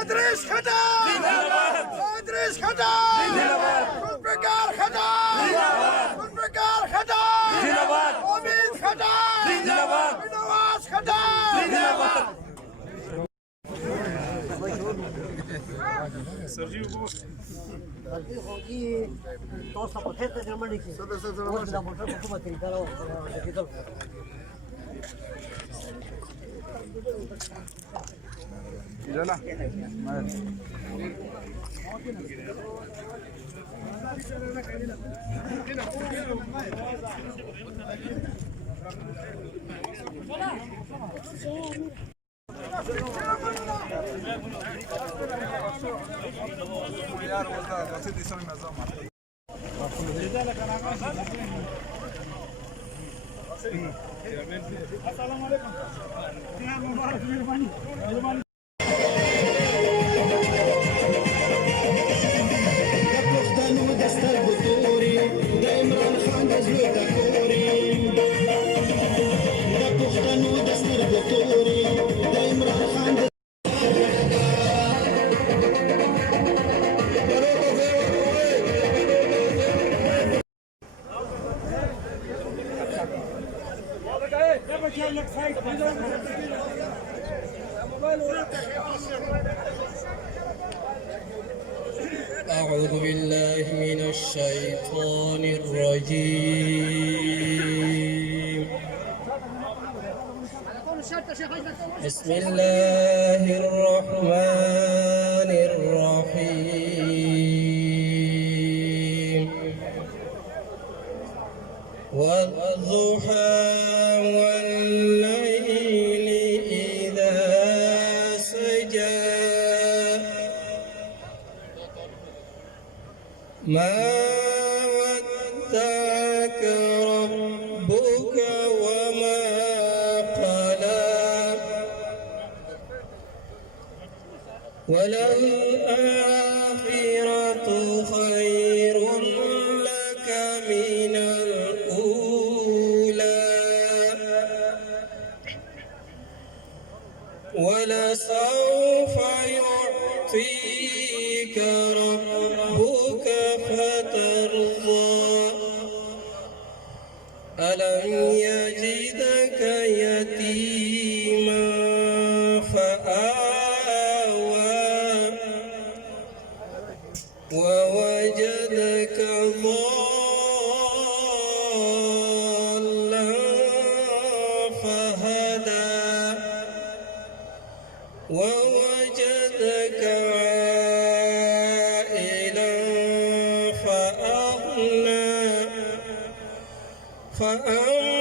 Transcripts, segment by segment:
ادریس خطا ادریس خطا ذوالفقار خطا ذوالفقار خطا امید خطا نواز خطا أعوذ بالله من الشيطان الرجيم. بسم الله الرحمن الرحيم. والضحى والليل إذا سجى ما ودعك ربك وما قلى وللآخرة خير لك من الأولى ولسوف يعطيك ربك فترضى ألم يجدك يتيما فآوى ووجدك ضالا فهدى ووجدك عائلا فأغنى فأما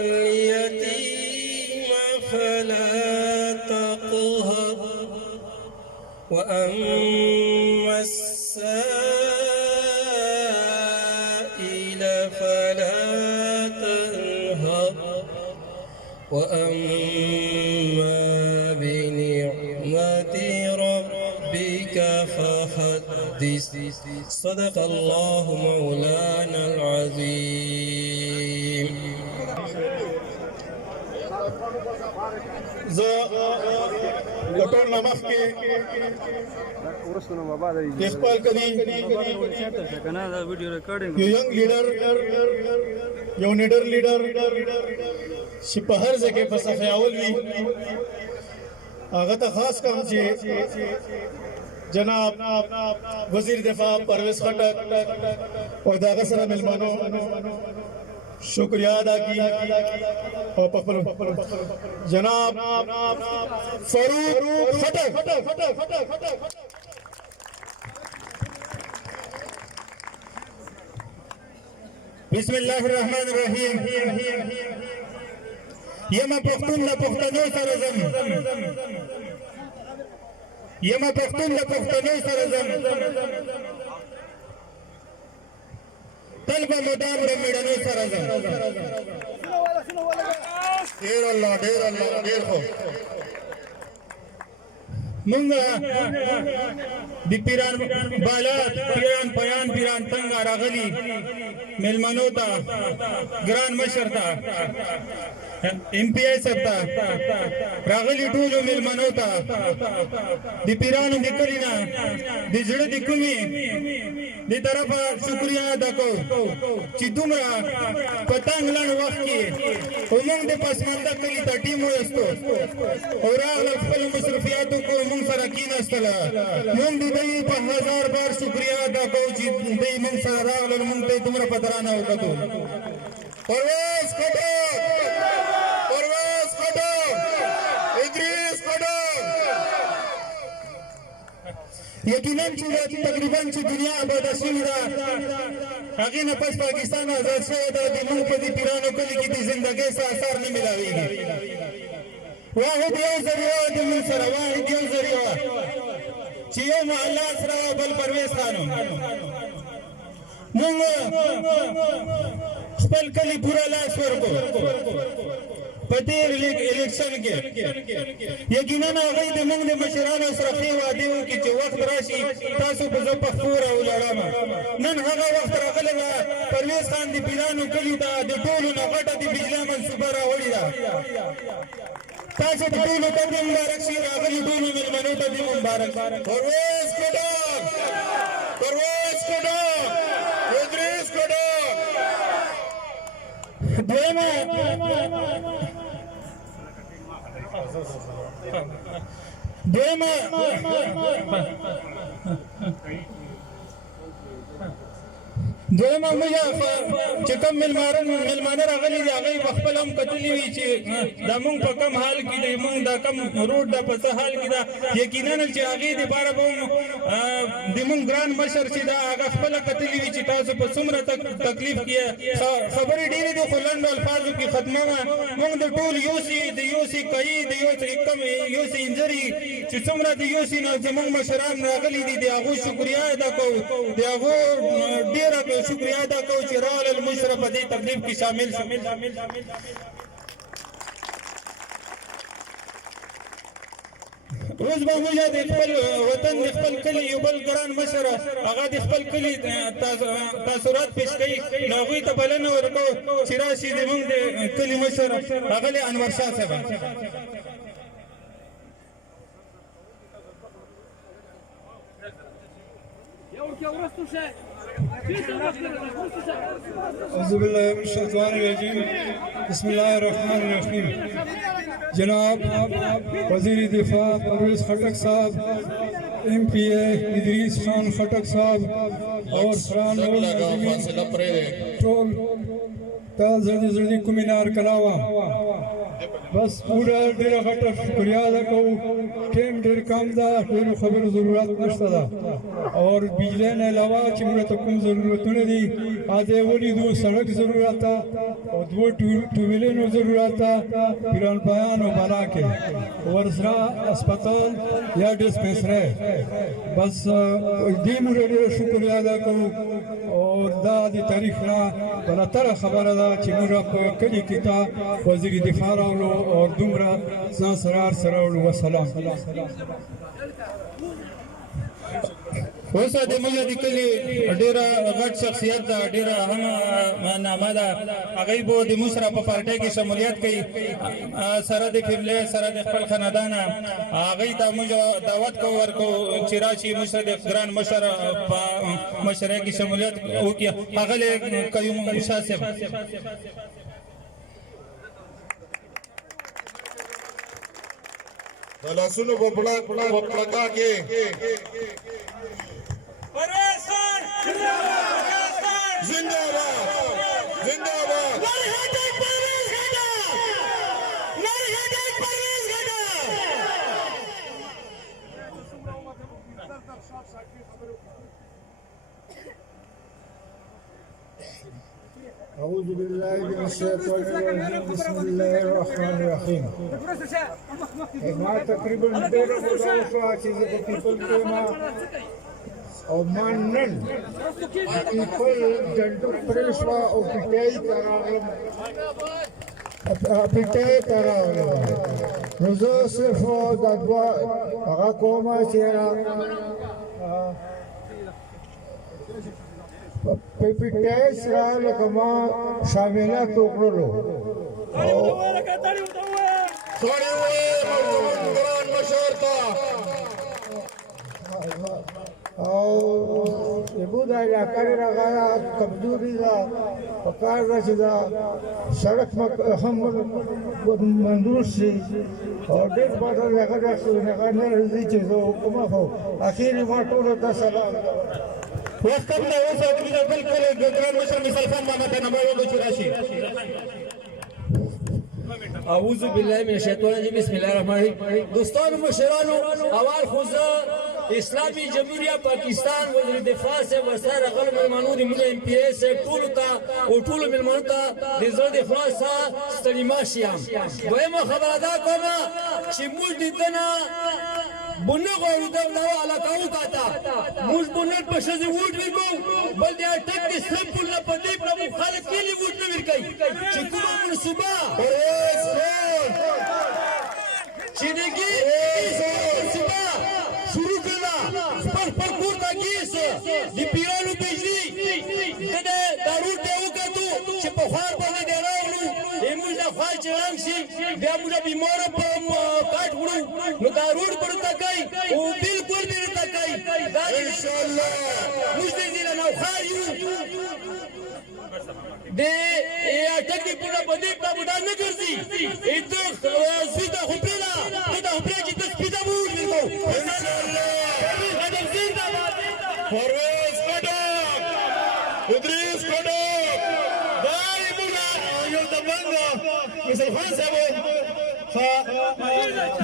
اليتيم فلا تقهر وأما السائل فلا تنهر وأما بنعمة ربك فحدث. صدق الله مولانا العظيم. لټول نمخ کې خپل کدي یو لیډر یو نیډر لیډر چې په هر ځای کې په صفه اول وي هغه ته خاص کم چې جناب وزیر دفاع پرویز خټک او داغه سره ملمانو शुक्रिया अदा की जनाब फरूक खटक बिस्मिल्लाहिर्रहमानिर्रहीम यमा पख्तून ला पख्तनो सरजम यमा पख्तून ला पख्तनो सरजम तलबा मैदान में मेडनो सरजम ढेर अल्लाह ढेर हो मुंगा दिपिरान बालात पिरान पयान पिरान तंगा रागली मेलमानोता ग्रान मशरता MPI صاحب ته راغلي ټولو مېلمنو ته د پیرانو د کلي نه د زړه د کومې د طرفه شکریه ادا کوو چې دومره په تنګ لنډ وخت کې موږ د پسمانده کلي ته ټیم وایستو او راغله خپلو مصروفیاتو کړو موږ سره کېناستله موږ د دوی په هزار بار شکریه ادا کوو چې دوی موږ سره راغلل موږ ته یې دومره په درانه وکتو پرویز خټک پرویز خټک ادریس خټک یقینا چې تقریبا چې دنیا آباده شوې ده هغې نه پس پاکستان آزاد شوی ده د موږ په دې پیرانو کلي کې د زندګۍ څه اثر نه میلاویږي واحد یو ذریعه د موږ سره واحد یو ذریعه چې یو محله سره بل پرویز خانو موږ خپل کلی پورا لاس ورکو په تېر الیکشن کې یقینا هغوی د موږ د مشرانو سره ښې وعدې وکړي چې وخت راشي تاسو به زه پښتو راولاړم نن هغه وخت راغلی ده پرویز خان د پیرانو کلي ته د ټولو نه غټه د بجلۍ منصوبه راوړې ده تاسو د ټولو ته دې مبارک شي راغلي ټولو مېلمنو ته دې مبارک پرویز خټک پرویز خټک ادریس خټک دویمه موږ چې کوم مېلمانه راغلي دي هغوی په خپله هم کتلي وي چې دا موږ په کم حال کې دی موږ دا کم روډ ده په څه حال کې ده یقینا چې هغې دپاره به هم د موږ ګران مشر چې دا هغه خپله کتلي وي چې تاسو په څومره تکلیف کې خبرې ډېرې دي خو لنډو الفاظو کې ختمومه موږ د ټول یوسي د یوسي کئي د یوسي انځري چې څومره د یوسي نه زموږ مشران راغلي دي د هغو شکریه ادا کوو د هغو ډېره شکریه ادا کوو چې راغلل موږ سره په دې تکلیف کې شامل شو اوس به موږ د خپل وطن د خپل کلي یو بل ګران مشر هغه د خپل کلي تاثرات پیش کوي نو هغوی ته بلنه ورکوو چې راشي زموږ د کلي مشر ښاغلی انور شاه صاحب أعوذ بالله من الشيطان الرجيم بسم الله الرحمن الرحيم جناب وزیر دفاع پرویز خٹک صاحب MPA ادریس خان خٹک صاحب اور فران ټول تا زړه کومینار کلاوه بس پورا ډیره غټه شکریه ادا کوو ټیم ډېر کم ده ډېرو خبرو ضرورت نشته ده اور بجلی نه علاوه چې موږ ته کوم ضرورتونه دي هغه ولیدو سړک ضرورت ده او دوه ټویلونو ضرورت ده پیران بیان او بالا کې ورسره اسپتال یا ډسپنسري بس دې موږ ډېره شکریه ادا کوو او دا د تاریخ نه بلتره خبره ده چې موږ په کلي کې ته وزیر دفاع راوړو اور دومره ځان سره راوړو وسلام اوس د موږ د کلي ډېره غټ شخصیت ده ډېره اهمه نامه ده هغوی به د موږ سره په پارټۍ کې شمولیت کوي سره د فیملۍ سره د خپل خاندان هغوی ته موږ دعوت ورکوو چې راشي موږ سره د ګران مشر په مشرۍ کې شمولیت وکړي ښاغلی قیوم شاه صاحب د لاسونو په پړکا کې زنده‌باد زنده‌باد أعوذ بالله من الشيطان الرجيم بسم الله الرحمن الرحيم ما تقريبا ډېره موده وشوه چې زه په پیپل کې ما او ما نن پیپل ډنډو پرې شوه او پیټۍ ته راغلم نو زه صرف دا دوه هغه کوم چې پیپیټای سره لکه ما شاملات وکړلو خړې وې مرحوم ګران مشر ته او یبو دا علاقه راغله کمزوري ده په کار ده چې دا سړک هم منظور شي او ډېر باندې هغه نه راځي چې زه کومه خو اخیری ما ټولو ته سلام وخت کم دی اوس بالکل ګران مشر مثال خان ماما ته نمبر وګورئ چې راشي اعوذ بالله من الشیطان الرجیم بسم الله الرحمن الرحیم دوستانو مشرانو اول خو اسلامی جمهوریہ پاکستان وزیر دفاع سے وسائل غل ملمانو دی مل ایم پی اے سے ټول تا او ټول ملمانو ته د زړه د خلاصه ستړي شيام دویمه خبره دا کومه چې موږ د دنا بنه غوړو دا نو علاقو کاته موږ بنه په شذ ووټ ورکو بل د اټک د سمپل نه پدې پر مخالف کلی ووټ نه ورکای چې کومه منصوبه چې دګي منصوبه شروع کړه خپل کور ته کیسه د پیرانو بجلی دغه دارو ته وکړو چې په خار باندې دراولو موږ د خپل چرنګ شي بیا موږ بیمار په کاټ وړو نو دارو پر تکای او بالکل دې تکای ان شاء الله موږ دې نه خار یو د اټک دی په باندې په بډا نه ګرځي اته سیده خپلا دا خپلا چې تاسو پیدا ووډ ورکو ان شاء الله ادم زنده باد پرویز کډک ادریس کډک دای مولا یو د بنګا مثال خان صاحب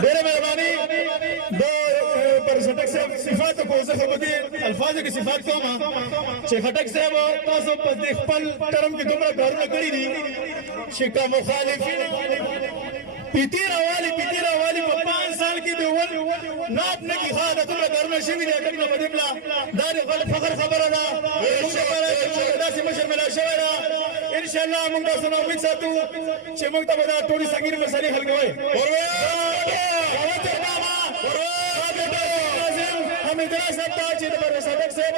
ډېر مهرباني د پر خټک صاحب صفات کو زه خو دې الفاظ کې صفات کوم چې خټک صاحب تاسو په خپل ټرم کې دومره کارونه کړی دي چې کا مخالفین پیتیرا والی په 5 سال کې دی ول ناب نه کی خاله دومره کارونه شوی دي ټکنه بدبلا دا د فخر خبره ده داسې مشر ملا شوی ده ان شاء الله موږ تاسو نو امید ساتو چې موږ ته دا ټولې سګیر مسلې حل کوي حمید الله صاحب ته چې د صدق صاحب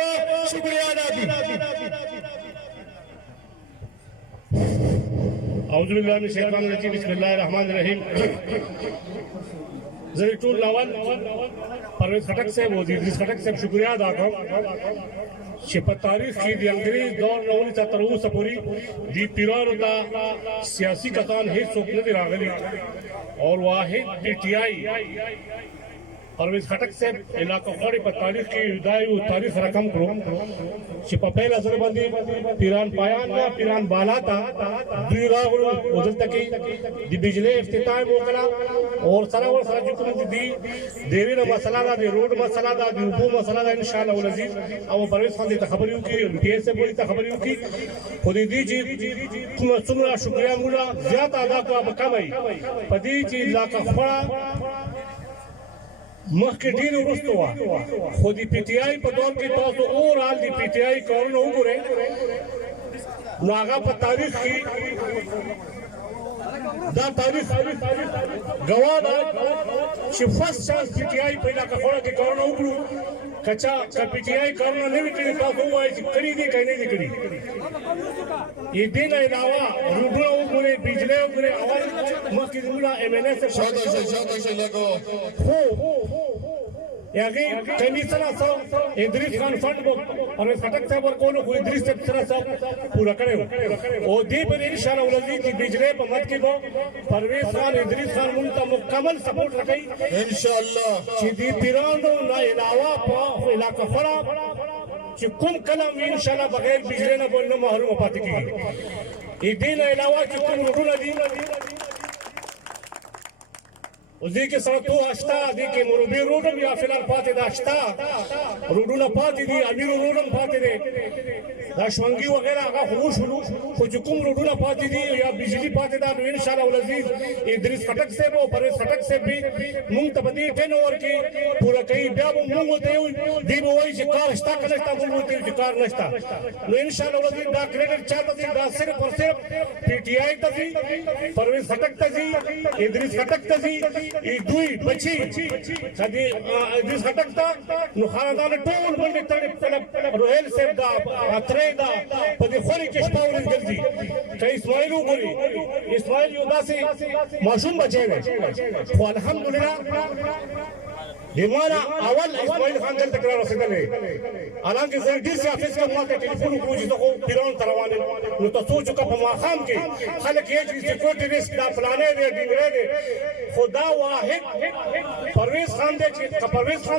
شکریا ادا کړي اعوذ بالله من الشیطان الرجیم بسم الله الرحمن الرحیم زه ټول اول پرویز خټک صاحب او ادریس خټک صاحب شکریا ادا کوم چې په تاریخ کې د انګریز دور نه ونی تر اوسه پورې د پیرانو ته سیاسي کسان هیڅ څوک نه راغلي او واحد پی ټی آی پرویز خټک صاحب علاقه خوري په تاریخ کې یو تاریخ رقم کړو چې په پیله ځل باندې پیران پایان یا پیران بالا تا دوی راغلو ودلته کې د بجلی افتتاح وکړه او سره کوم دي ډېرې مسله ده د روډ مسله ده د اوبو مسله ده ان شاء الله ولزي او پرویز خان دې خبرې وکړي پی ایس بولی ته خبرې وکړي خو دې چې کومه څومره شکریا موږ زیات ادا کوو په کمای په دې چې علاقه خورا مخکې ډېر وروسته وه خو د پی ټي آی په دور کې تاسو اورال د پی ټي آی کارونه وګورئ نو هغه په تاریخ کې دا تاریخ ګواه ده چې فرست چانس پی ټي آی په علاقه خوړه کې کارونه وکړو کچا پی ټي آی کارونه نه وي کړي تاسو ووایئ چې کړي دي که نه دي کړي دې نه علاوه روډونه وګورئ بجلی وګورئ اول مخکې زموږ ایم ایل اے شاته شي لګو خو هغه کمیشن سره ادریس خان فند او خټک صاحب ورکول خو ادریس سره پورا کړو او دې په ان شاء الله ولزي چې بجلی په مت کې به پرویز خان ادریس خان مونږ ته مکمل سپورټ راکړي ان شاء الله چې دې پیرانو نه علاوه په علاقه خورا چې کوم کلم ان شاء الله بغیر بجلی نه بول نه محروم پاتې کیږي دې نه علاوه چې کوم روډونه دي او دې کې سره تو اشتا دې کې مربي روډم یا فلال پاتې دا اشتا روډونه پاتې دي امیر روډم پاتې دي دا شونګي وغیرہ هغه خو شلو خو چې کوم روډونه پاتې دي یا بجلی پاتې ده نو ان شاء الله ولزي ادریس خټک صاحب او پرویز خټک صاحب به مونږ ته بدی ټن اور کې پورا کوي بیا مونږ ته دی به وایي چې کار شتا کله شتا مونږ ته چې کار نشتا نو ان شاء الله ولزي دا کریډټ چاته دي دا صرف اور صرف پی ټی آی ته دي پرویز خټک ته دي ادریس خټک ته دي دوی بچي چې د خټک ته نو خاندان ټول باندې تړ روهل صاحب دا اترې دا په دې خوري کې شپه ورځ ګرځي چې اسماعیل وګوري اسماعیل یو داسې ماشوم بچی دی خو الحمدلله हमारा अवल इस्माइल खान जल तकरार रसीदले हालांकि जल्दी से ऑफिस का मार्केट टेलीफोन को जिसको फिरौन तरवाने नो तो सोच का फमाखाम के खलक ये सिक्योरिटी रिस्क दा फलाने दे डिंगरे दे खुदा वाहिद परवेज खान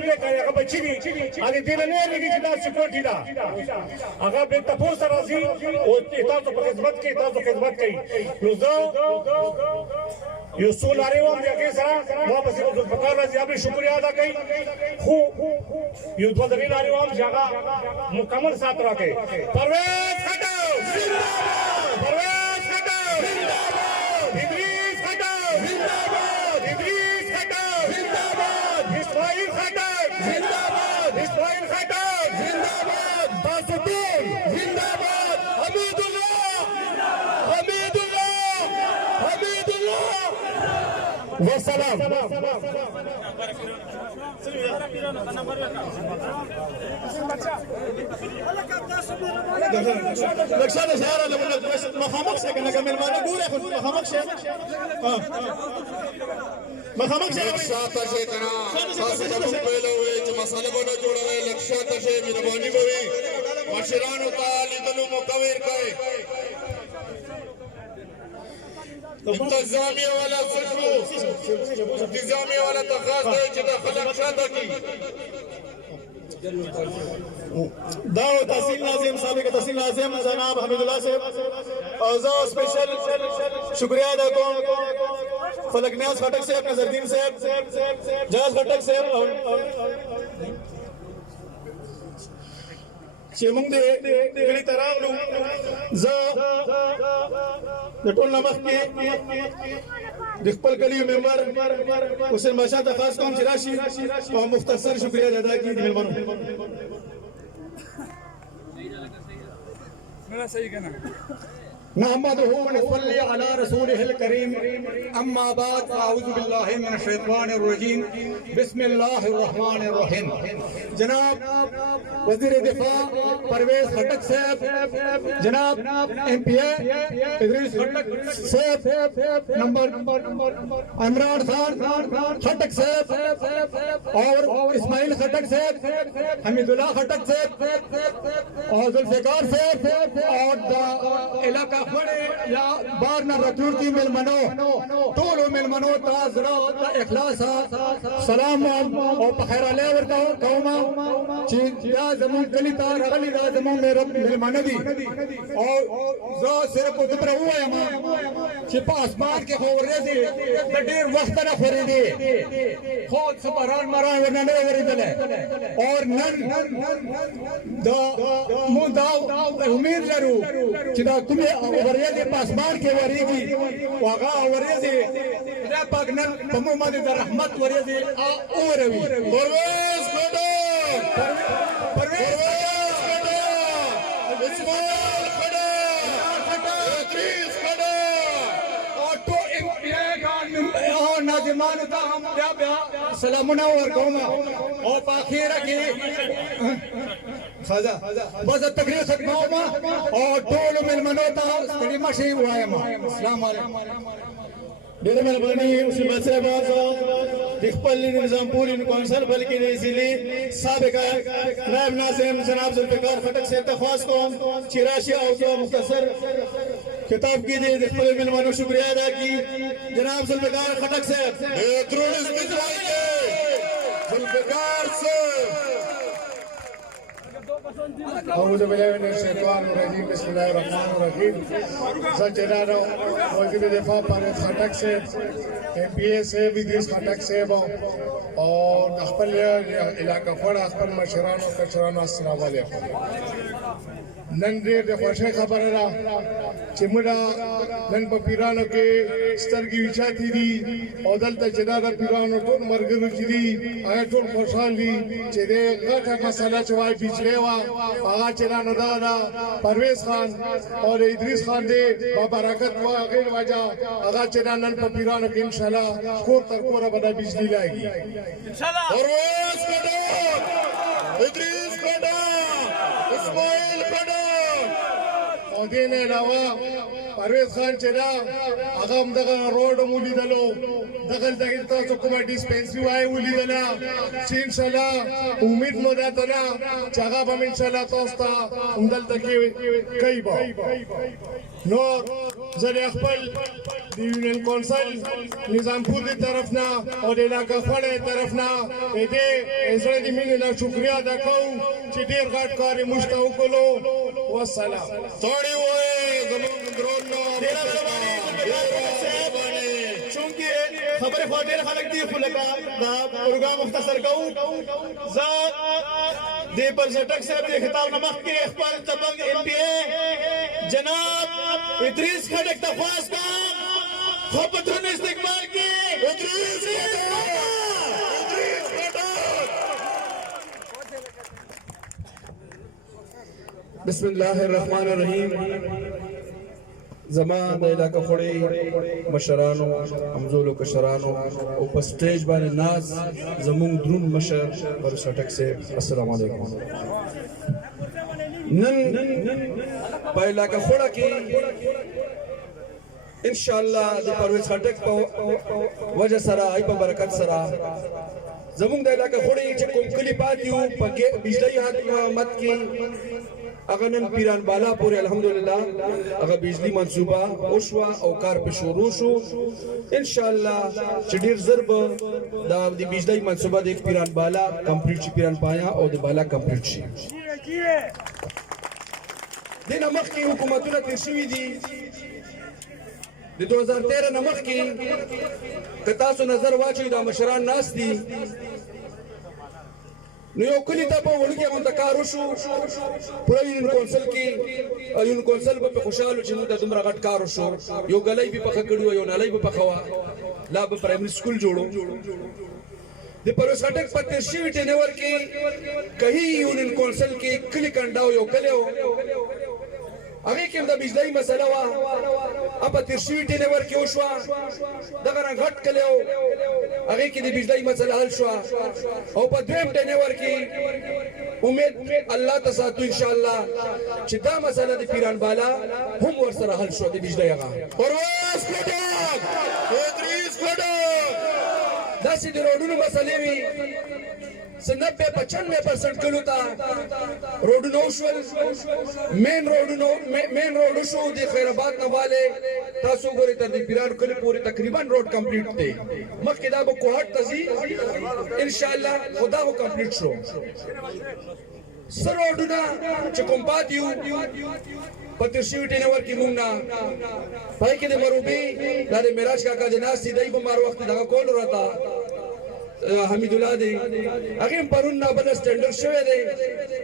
दे का बच्ची दी आगे दिन ने लगी जिदा सिक्योरिटी दा अगर बे तपोस राजी ओ इता तो खिदमत की नो यो सोलारे वो जाके सरा वापस को फकार राजी आपने शुक्रिया अदा कई खू यो बदरी नारी वाम जगह मुकम्मल साथ रखे परवेज खटाओ जिंदाबाद परवेज खटाओ जिंदाबाद इद्रीस खटाओ जिंदाबाद इद्रीस खटाओ जिंदाबाद इस्माइल खटाओ जिंदाबाद इस्माइल खटाओ जिंदाबाद बासुद्दीन जिंदाबाद हमीदुल्लाह वसलाम لکشان شهر له مخامخ څنګه نه کمل باندې ګوره خو مخامخ شه مخامخ شه شاته شي کنه تاسو ته په لوي چې مساله به جوړوي لکشاته شي مهرباني کوي مشرانو ته لیدلو مقویر کوي انتظامیه والا سکو انتظامیه والا تخاص دی چې د خلک شاته کی دا تحصیل ناظم سابق تحصیل ناظم جناب حمید الله صاحب اوزا स्पेशल शुक्रिया अदा कोम फलक नियाज खटक साहब नजरदीन साहब जहाज खटक साहब چې موږ دې کلی تراغلو زه د ټول نمخ کې د خپل کلی ممبر حسین بادشاہ ته خاص کوم چې راشي او مختصر شکریہ ادا کړي د ملمنو نحمده ونصلي على رسوله الكريم اما بعد اعوذ بالله من الشيطان الرجيم بسم الله الرحمن الرحيم جناب وزیر دفاع پرویز خٹک صاحب جناب ایم پی اے ادریس خٹک صاحب نمبر عمران خان خٹک صاحب اور اسماعیل خٹک صاحب حمید اللہ خٹک صاحب اور ذوالفقار صاحب اور علاقہ خڑے یا بار نہ رتور کی ملمنو طول ملمنو تا زرا اخلاص سلام اور بخیر علیہ ورکو قوما چا زمون کلی تا رغلی دا زمون میرا ملمنو دی اور زو صرف اتبر ہوا ما چی پا اسمان کے خورے دی دیر وقت نہ خوری دی خود سپران مران ورنہ نہ وری دلے اور نن دا مون دا امید لرو چی دا کمی وریدی پاسمان کے وریدی وغا وریدی دا پاک نن پمومد دا رحمت وریدی اوروی پرویز خٹک پرویز اسماعیل خٹک ادریس خٹک اور تو اور ناظمان تا ہم بیا سلامنا ورکوما اور پاخیرہ کی خزا بس تقریر ختم ہوما اور ټول ملمنو ته کلمه شی وایم السلام علیکم ډېر مهرباني اوس بچره بازو د خپل نظام پوری کونسل بلکې د ضلع سابق نائب ناظم جناب ذوالفقار خټک صاحب ته خاص کوم چې راشي او مختصر خطاب کې د خپل ملمنو شکریہ ادا کی جناب ذوالفقار خټک صاحب درود استقبال ذوالفقار صاحب اعوذ باللہ من الشیطان الرجیم بسم اللہ الرحمن الرحیم سچنانو وزیر دفاع پرویز خٹک سے ایم پی اے سے ادریس خٹک سے اور خپل علاقہ خور خپل مشرانو کشرانو السلام علیکم نن ډېر د خوښۍ خبره ده چې موږ نن په پیرانو کې سترګې وچاتې دي او دلته چې دا د پیرانو ټول ملګري چې دي هغه ټول خوشحال دي چې د غټه مسله چې وایي بجلۍ وه هغه چې دا نو دغه ده پرویز خان او د ادریس خان دی په برکت و هغې وجه هغه چې دا نن په پیرانو کې انشاءالله کور تر کوره به دا بجلي لګي پرویز خټک، ادریس خټک، اسماعیل خټک او دې نه علاوه پرویز خان چې دا هغه هم دغه روډ مو لیدلو دغه تاسو کومه ډیسپنسري وایي ولیدله چې انشاءالله امید مو ده ته ده چې هغه به م انشاءالله تاسو ته همدلته کې کوي به نور زه د خپل د یونین کونسل نظامپور د طرف نه او د علاقه خوړې طرف نه د دې زړه د مینې نه شکریه ادا کوو چې ډېر غټ کار یې موږ ته وکړلو والسلام توڑی ہوئے زمان درون نو چونکه خبره خو ډېر خلک دي خو لکه دا پروګرام مختصر کوو زه د پرسټک صاحب د خطاب نه مخکې خپل تبنګ ایم پی اے جناب ادریس خټک ته خواست کوم خو په درنه استقبال کې ادریس بسم الله الرحمن الرحیم زما د علاقه خوري مشرانو همزولو کشرانو او په سټیج باندې ناز زمون درون مشر پرسټک سے السلام علیکم نن په علاقه خوړه کې ان شاء الله د پرویز خټک په وجه سره ای په برکت سره زمون د علاقه خوړې چې کوم کلی پاتیو په بجلی حکومت کې اگر نن پیران بالا پورې الحمدلله اگر بجلی منصوبه اوشوا او کار په شروع شو ان شاء الله چې ډیر ضرب دا د بجلی منصوبه د پیران بالا کمپلیټ شي پیران پایا او د بالا کمپلیټ شي دنه مخکې حکومتونه تیر شوي دي د 2013 نه مخکې که تاسو نظر واچوئ دا مشران ناست دي نو یو کلی ته په وړوکې غونډه کار وشو پوره یونین کونسل کې یونین کونسل به په خوشحاله چې موږ ته دومره غټ کار وشو یو ګلی به پخه کړي یو نالی به پخه وه لا به پرایمري سکول جوړو د پرویز خټک په تیر شوي ټینور کې کهي یونین کونسل کې کلی کنډاو یو کلی و هغې کې هم د بجلۍ مسله وه په تیر شوي ټینور کې وشوه دغه رنګ غټ کلی و هغې کې د بجلۍ مسله حل شوه او په دویم ټینور کې امید الله ته ساتو انشاءالله چې دا مسله د پیران بالا هم ورسره حل شوه د بجلۍ هغه پرویز خټک، ادریس خټک داسې د روډونو مسلې وي 90-95% کلو ته روډونه وشول مین روډ شو د خیر آباد نه والے تاسو ګورئ تر د پیران کلي پورې تقریبا روډ کمپلیټ دی مخکې دا به کوهټ ته ځي انشاءالله خو دا به کمپلیټ شو څه روډونه چې کوم پاتې وو په تیر شوي ټینور کې موږ نه پای کې د مروبې دا د معراج کاکا د ناستې دی به مار وخت دغه کول راته حمید الله دی هغه پرون نه بل سټنډرډ شوی دی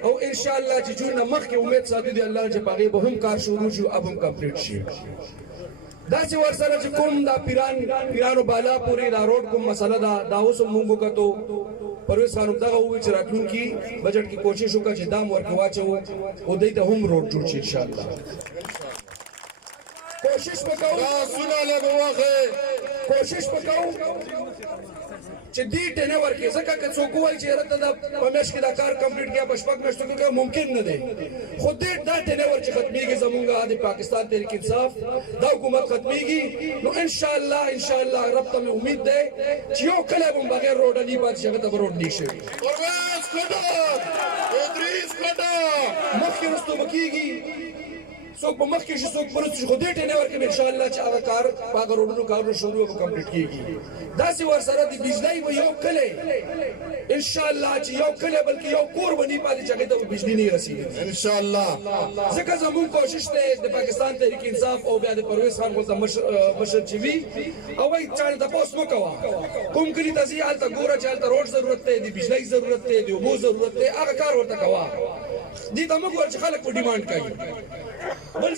او ان شاء الله چې جون مخکې امید ساتي دی الله چې باغې به هم کار شروع شي او هم کمپلیټ شي دا چې ورسره چې کوم دا پیرانو بالا پورې دا روډ کوم مسله دا اوس موږ وکړو پرویز خان دغه وی چې راتلونکي بجټ کې کوشش وکړي چې دام ورکړو واچو او دې ته هم روډ جوړ شي ان شاء الله کوشش وکړو سنا لګوخه کوشش وکړو چې دې ټینور کې ځکه که څوک وایي چې راته دا په میاشت کې دا کار کمپلیټ کړه په شپږ میاشتو کې ممکن نه دی خو دې دا ټینور چې ختمېږي زمونږ د پاکستان تحریک انصاف دا حکومت ختمېږي نو ان شاء الله رب ته مې امید دی چې یو کلی به بغیر روډه نه پاتې شي هغه ته به روډ نه شي پرویز خټک، ادریس خټک مخکې وروسته به کېږي څوک په مخ کې شي څوک پرست شي خو دې ټینه ورکړي ان شاء الله چې هغه کار هغه روډونو کارونه شروع او کمپلیټ کیږي داسې ورسره د بجلی به یو کلی ان شاء الله چې یو کلی بلکې یو کور باندې پاتې چې هغه ته بجلی نه رسیږي ان شاء الله ځکه زموږ کوشش دی د پاکستان تحریک انصاف او بیا د پرویز خان غوته مشر چې وي او وایي چا ته پوس مو کوه کوم کلی ته ځي هلته ګوره چې هلته روډ ضرورت دی د بجلی ضرورت دی د اوبو ضرورت دی هغه کار ورته کوه دې ته مه ګوره چې خلک په ډیمانډ کوي بل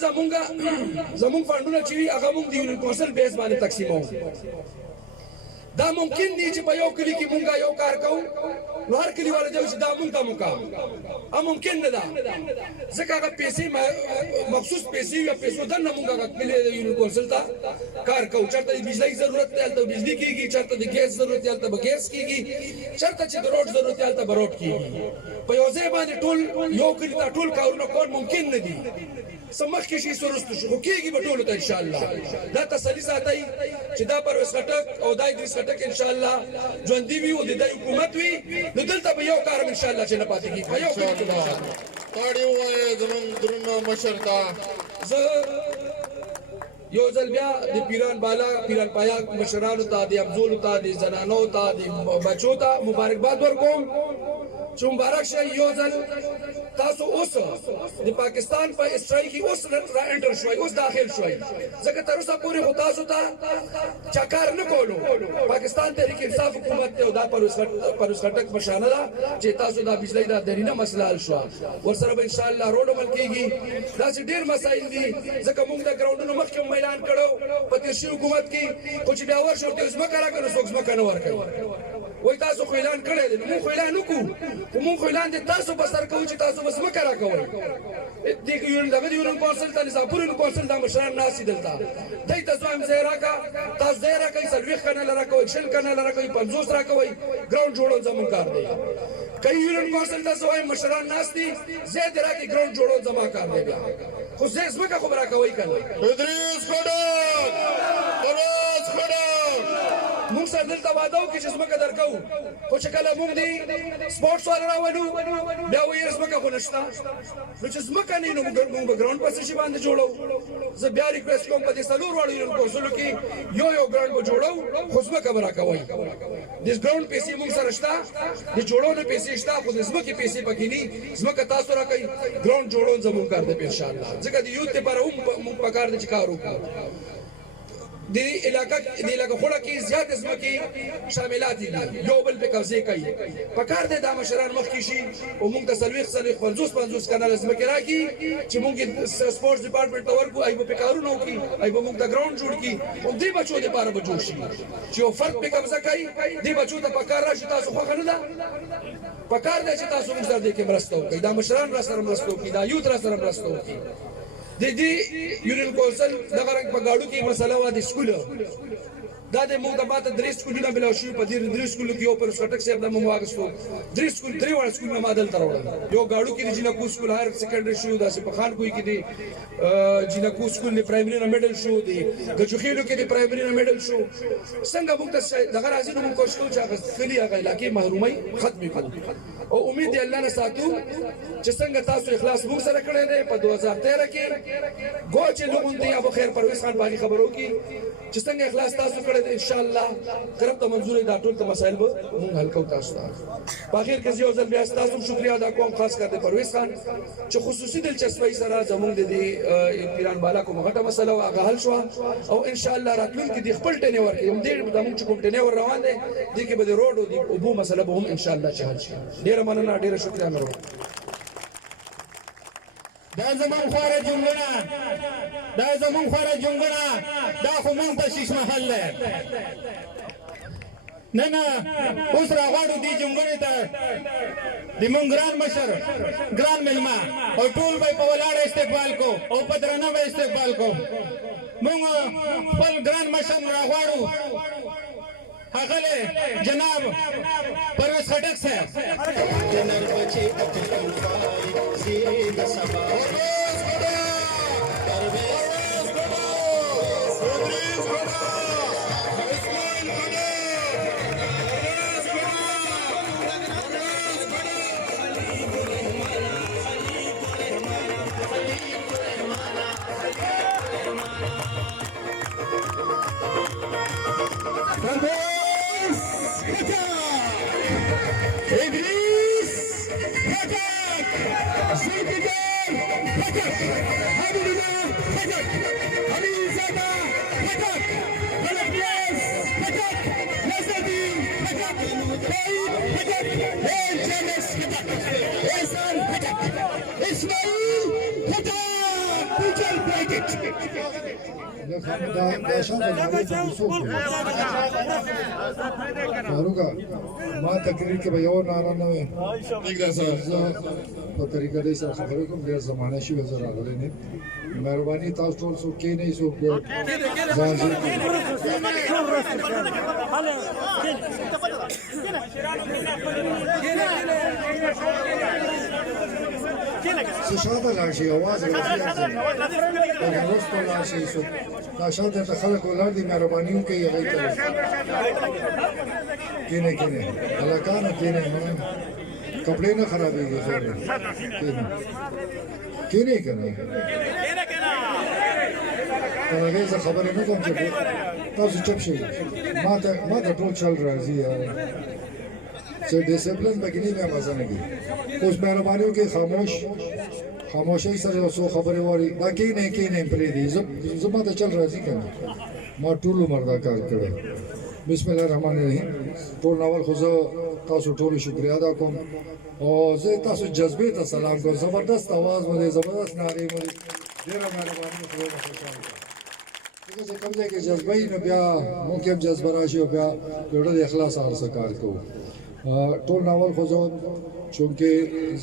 زمونږ فنډونه چې وي هغه مونږ د یونین کونسل بیس باندې تقسیموو دا ممکن دی چې په یو کلی کې مونږ یو کار کوو نو هر کلی والا دی چې دا مونږ ته مقام ممکن نه ده ځکه هغه پیسې مخصوص پیسې یا پیسو دننه مونږ هغه کلی د یونین کونسل ته کار کوو چېرته د بجلی ضرورت دی هلته بجلی کېږي چېرته د ګیس ضرورت دی هلته به ګیس کېږي چېرته چې د روډ ضرورت دی هلته به روډ کېږي په یو ځای باندې ټول یو کلي ته ټول کارونه کول ممکن نه دي څه مخکې شي څه وروسته شي خو کېږي به ټولو ته انشاءالله دا تسلي ساتئ چې دا پرویز خټک او دا ادریس خټک انشاءالله ژوندي وي او د دوی حکومت وي نو دلته به یو کار هم انشاءالله چې نه پاتې کېږي په یو کلي کې تاړي ووایه زموږ درنو مشر ته زه یو ځل بیا د پیران بالا پیران پایا مشرانو ته د افضولو ته د زنانو ته د بچو ته مبارکباد ورکوم چې مبارک شئ یو ځل تاسو اوس د پاکستان په اسرائیل کې اوس را انټر شوي اوس داخل شوي ځکه تر اوسه پورې خو تاسو ته چا کار نه کولو پاکستان تحریک انصاف حکومت ته دا پرویز خټک مشانه ده چې تاسو دا بجلی دا درینه مسله حل شوه ورسره به انشاءالله روډ عمل کېږي داسې ډېر مسایل دي ځکه موږ د ګراونډونو مخکې هم اعلان کړو په تېر شوي حکومت کې خو چې بیا ورشو ورته ځمکه راکړه نو څوک ځمکه نه ورکوي وای تاسو خو اعلان کړی دی نو موږ خو اعلان وکړو خو موږ خو اعلان دی تاسو په سر کوو چې تاسو به ځمکه راکوئ دغه یونین کونسل ته نظامپور یونین کونسل دا مشران ناست دي دلته دی ته زه وایم ځای راکړه تاسو ځای راکوئ 40 کناله راکوئ 60 کناله راکوئ 50 راکوئ ګراونډ جوړول زموږ کار دی کئی یونین کونسل ته زه وایم مشران ناست دي ځای دې راکړي ګراونډ جوړول زما کار دی بیا خو ځای ځمکه خو به راکوئ که نه ادریس خټک پرویز خټک موږ سره دلته واده وکړي چې ځمکه درکوو خو چې کله موږ دې سپورټس والا راولو بیا وایي ځمکه خو نشته نو چې ځمکه نه وي نو موږ به ګراونډ په څه شي باندې جوړوو زه بیا ریکویسټ کوم په دې څلور واړو یونین کونسلو کې یو ګراونډ به جوړوو خو ځمکه به راکوئ د ګراونډ پیسې موږ سره شته د جوړولو پیسې شته خو د ځمکې پیسې پکې نه ځمکه تاسو راکوئ ګراونډ جوړول زموږ کار دی انشاءالله ځکه د یوت لپاره هم موږ پکار دی چې کار وکړو د علاقه خوړه کې زیات ځمکې شاملات دي یو بل په قبضه کوي پکار دی دا مشران مخکې شي او موږ ته 50 کناله ځمکې راکړي چې موږ سپورټس ډپارټمنټ ته ورکو ای به کارونه وکړي ای به موږ ته ګراونډ جوړ کړي او دې بچو لپاره به جوړ شي چې یو فرد په قبضه کوي دې بچو ته پکار راشي تاسو خو نه ده پکار دی چې تاسو موږ سره دې کې مرسته وکړئ دا مشران را سره مرسته وکړي دا یوت را سره مرسته وکړي د دې یونین کونسل دغه رنګ په گاډو کې مسله وا د سکول دا د موږ د ماته درې سکولونه بلا شو په دې درې سکولو کې یو پر خټک صاحب د مو واغستو درې وړ سکولونه مادل تر وړل یو گاډو کې د جنکو سکول هایر سیکنډري شو داسې په خان کوی کې د جنکو سکول د پرایمري نه میډل شو دی غچخیلو کې د پرایمري نه میډل شو څنګه موږ ته دغه راځي نو موږ کوشش کوو چې هغه خلی هغه علاقې محرومي ختم کړو او امید دی الله نه ساتو چې څنګه تاسو اخلاص موږ سره کړی دی په 2013 کې ګوچ لوګون دی ابو خیر پرویز خان باغی خبرو کې چې څنګه اخلاص تاسو کړی دی ان شاء الله طرف ته منظور دا ټول مسائل به موږ حل کوو تاسو ته په اخر کې یو ځل بیا تاسو شکریا ادا کوم خاص کر د پرویز خان چې خصوصي دلچسپي سره زموږ د پیران بالا کومه غټه مسله هغه حل شو او ان شاء الله راتلونکي د خپل ټنې ورکې هم دې زموږ کوم ټنې ور روان دي دې کې به د روډ او د اوبو مسله به هم ان شاء الله حل شي ډیره مننه ډیره شکریا مې دا زمون خواره جنګونه دا خو مونږ ته شیش محل دی نه اوس راغواړو دې جنګونې ته د مونږ ګران مشر ګران مېلمه او ټول به په ولاړه استقبال کو او په درنه به استقبال کو مونږ خپل ګران مشر راغواړو هغه جناب پرویز خټک صاحب Mana इद्रिस खटक, जुल्फिकार खटक, हबीबुल्लाह खटक, हमीदजादा खटक, फलकयास खटक, नजरुद्दीन खटक, तईब खटक, एलजेनस खटक, एहसान खटक, इस्माइल खटक, पूजल ब्रैकेट। फारूका मां तकरीर के भैया नारा न वे ठीक है सर। په طریقه دې سره خبرې کوم ډېر زمانه شي وزر راغلی نه مهرباني تاسو ټول څوک کې نه څوک ځان څه شاته راشي आवाज راځي ورسته راشي څو دا شاته ته خلک ولر دي مهرباني وکړئ هغه کینه کینه الکانو کینه कपड़े ना खराब है क्यों करना लगे ऐसा खबर है ना कौन से तब से चुप से माता तो चल रहा है यार से डिसिप्लिन बगनी में मजा नहीं कुछ मेहरबानियों के खामोशी सर सो खबर वाली बाकी नहीं पड़ी थी जब माता चल रहा है क्या माँ टूलू मर्दा कार करे बिस्मिल्लाहिर्रहमानिर्रहीम टोल नावल खुदा تاسو ټول شکریا ادا کوم او زه تاسو جذبې ته سلام کوم زبردست आवाज مده زبردست نارې مده ډیر مهرباني خدای مو خوشاله کړه چې کوم ځای کې جذبې نو بیا مو کې جذبه راشي او بیا ډېر د اخلاص سره کار کوو ټول ناول خو زه چونکه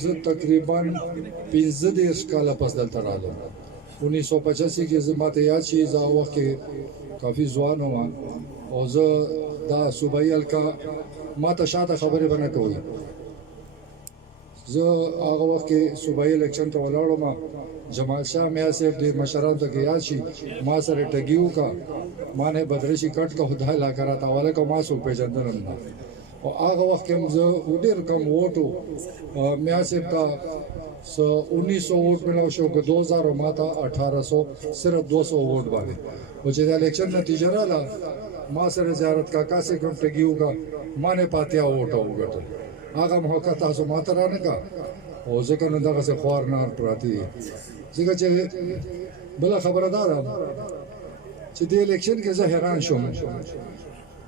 زه تقریبا 15 کاله پس دلته راغلم 1985 کې زه ماته یاد شي زه وخت کې کافي ځوان وم او زه دا صوبایي الکا ما ته شاته خبرې بنه کوي زه هغه وخت کې صوبایي الیکشن ته ولاړم جمال شاه میا صاحب ډېر مشران ته یاد شي ما سره ټګیو کا ما نه بدرشي کټ کا خدای لا کرا تا والا کو ما سو پیژندل نه او هغه وخت کې زه ډېر کم ووټو میا صاحب ته 1900 ووټ ملاو شو که 2000 ما ته 1800 صرف 200 ووټ باندې او چې د الیکشن نتیجه رااله ما سره زیارت کاکا سے کوم ټګیو کا ما نه پاتیا ووټ وګټل هغه موقع تاسو ما ته رانه کا او ځکه نو دغه څه خوار نار پراتی ځکه چې بل خبره ده چې د الیکشن کې زه حیران شوم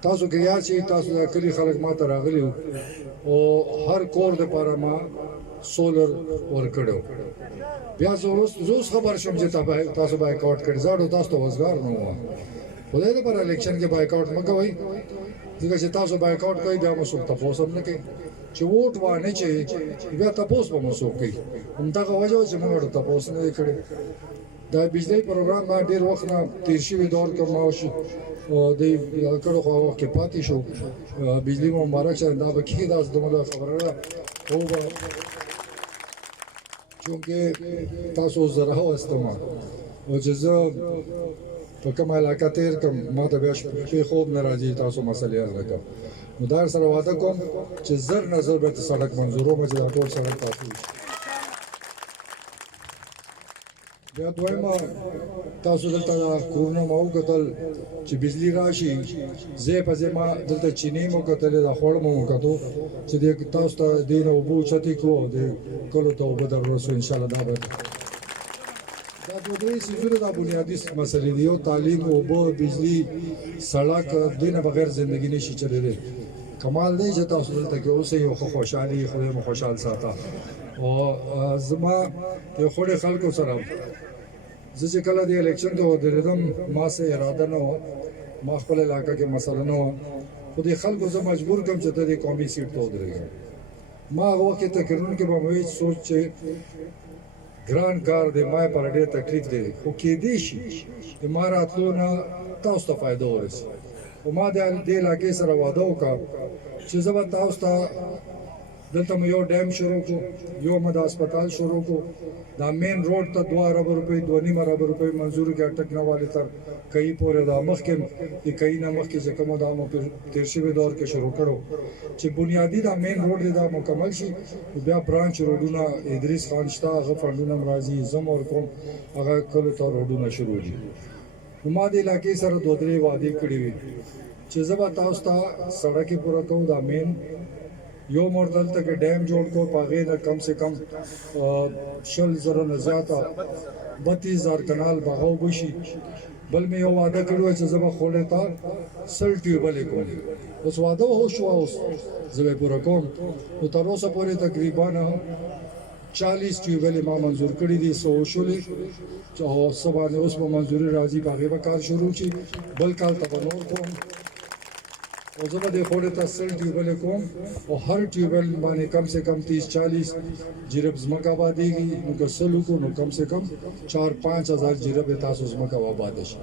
تاسو کې یاد شي تاسو د کلی خلک ما ته راغلی او هر کور د پاره ما سولر ورکړو بیا زه خبر شوم چې تاسو بایکاټ کړی زاړو تاسو ته وزګار نه و خدای دې پر الیکشن کې بایکاټ مکوئ ځکه چې تاسو بایکاټ کوئ بیا مو څوک تاسو هم نه کوي چې ووټ وانه چې بیا تاسو به مو څوک کوي همدغه وجه چې موږ تاسو نه کړی دا بجلی پروګرام ما ډیر وخت نه تیر شوی دور کې ما شو او د کړو خو وخت کې پاتې شو بجلی مو مبارک شه دا به کې دا دمه خبره او چونکه تاسو زره واستما او چې زه په کوم علاقه تیر کوم ما ته بیا په خوب ناراضي تاسو مسلې حل وکړم نو دا سره وعده کوم چې زر نظر به سړک منظورو مې دا ټول سړک تاسو بیا دویمه تاسو دلته کورونه مو کتل چې بجلی راشي زه په ځما دلته چینی مو کتل دا خور مو کتو چې تاسو ته دین او بو چتی کو د کلو ته بدر رسو ان شاء الله دا به دا دوی سيزونه د بنیادی مسلې دی او تعلیم او بو بجلی سړک دینه بغیر ژوندۍ نشي چلېدل کمال دی چې تاسو دلته کې اوسئ او خوشحالي خدای مو خوشحال ساته او زما یو خوري خلکو سره زه چې کله د الیکشن ته ودرېدم ما سه اراده نه و ما خپل علاقې کې مسله نه و خو د خلکو زه مجبور کوم چې د قومي سیټ ته ودرېږم ما هغه وخت تقریبا کې به مې سوچ چې ګران کار دی ما پر ډېر تکلیف دی خو کې دی شي اماراتو نه تاسو ته فائدہ ورسي او ما د دې علاقې سره وعده وکړ چې زه به تاسو ته دلته یو ډیم شروع کو یو مد هسپتال شروع کو دا مین روډ ته 2 ارب روپۍ 2.5 ارب روپۍ منظور کې اٹکنا والے تر کئی پورې دا مخکې د کئی نه مخکې چې کوم دا مو تیر شوی دور کې شروع کړو چې بنیادی دا مین روډ دا مکمل شي بیا برانچ روډونه ادریس خان شتا هغه فندونه راځي زم اور کوم هغه کله ته روډونه شروع دي ما د علاقې سره دوه درې وادي کړی وي چې زما تاسو ته سړکې پوره کوم دا مین یو مور دلته کې ډیم جوړ کو پاغې نه کم سے کم 60,000 نه زیاته 32,000 کنال بغاو بشي بل مې یو وعده کړو چې زما خوله تا سل ټیوبل کوم اوس وعده هو شو اوس زه پورا کوم نو تر اوسه پورې تقریبا 40 ټیوبل ما منظور کړی دي سو شولې او سبا نه اوس په منظوري راځي باغې به کار شروع شي بل کال ته نور کوم او زه به د خوله ته سل ټیوبل کوم او هر ټیوبل باندې کم سے کم 30-40 جرب زمکه آبادیږي نو که سلو کو نو کم سے کم 4-5 هزار جرب تاسو زمکه آباد شي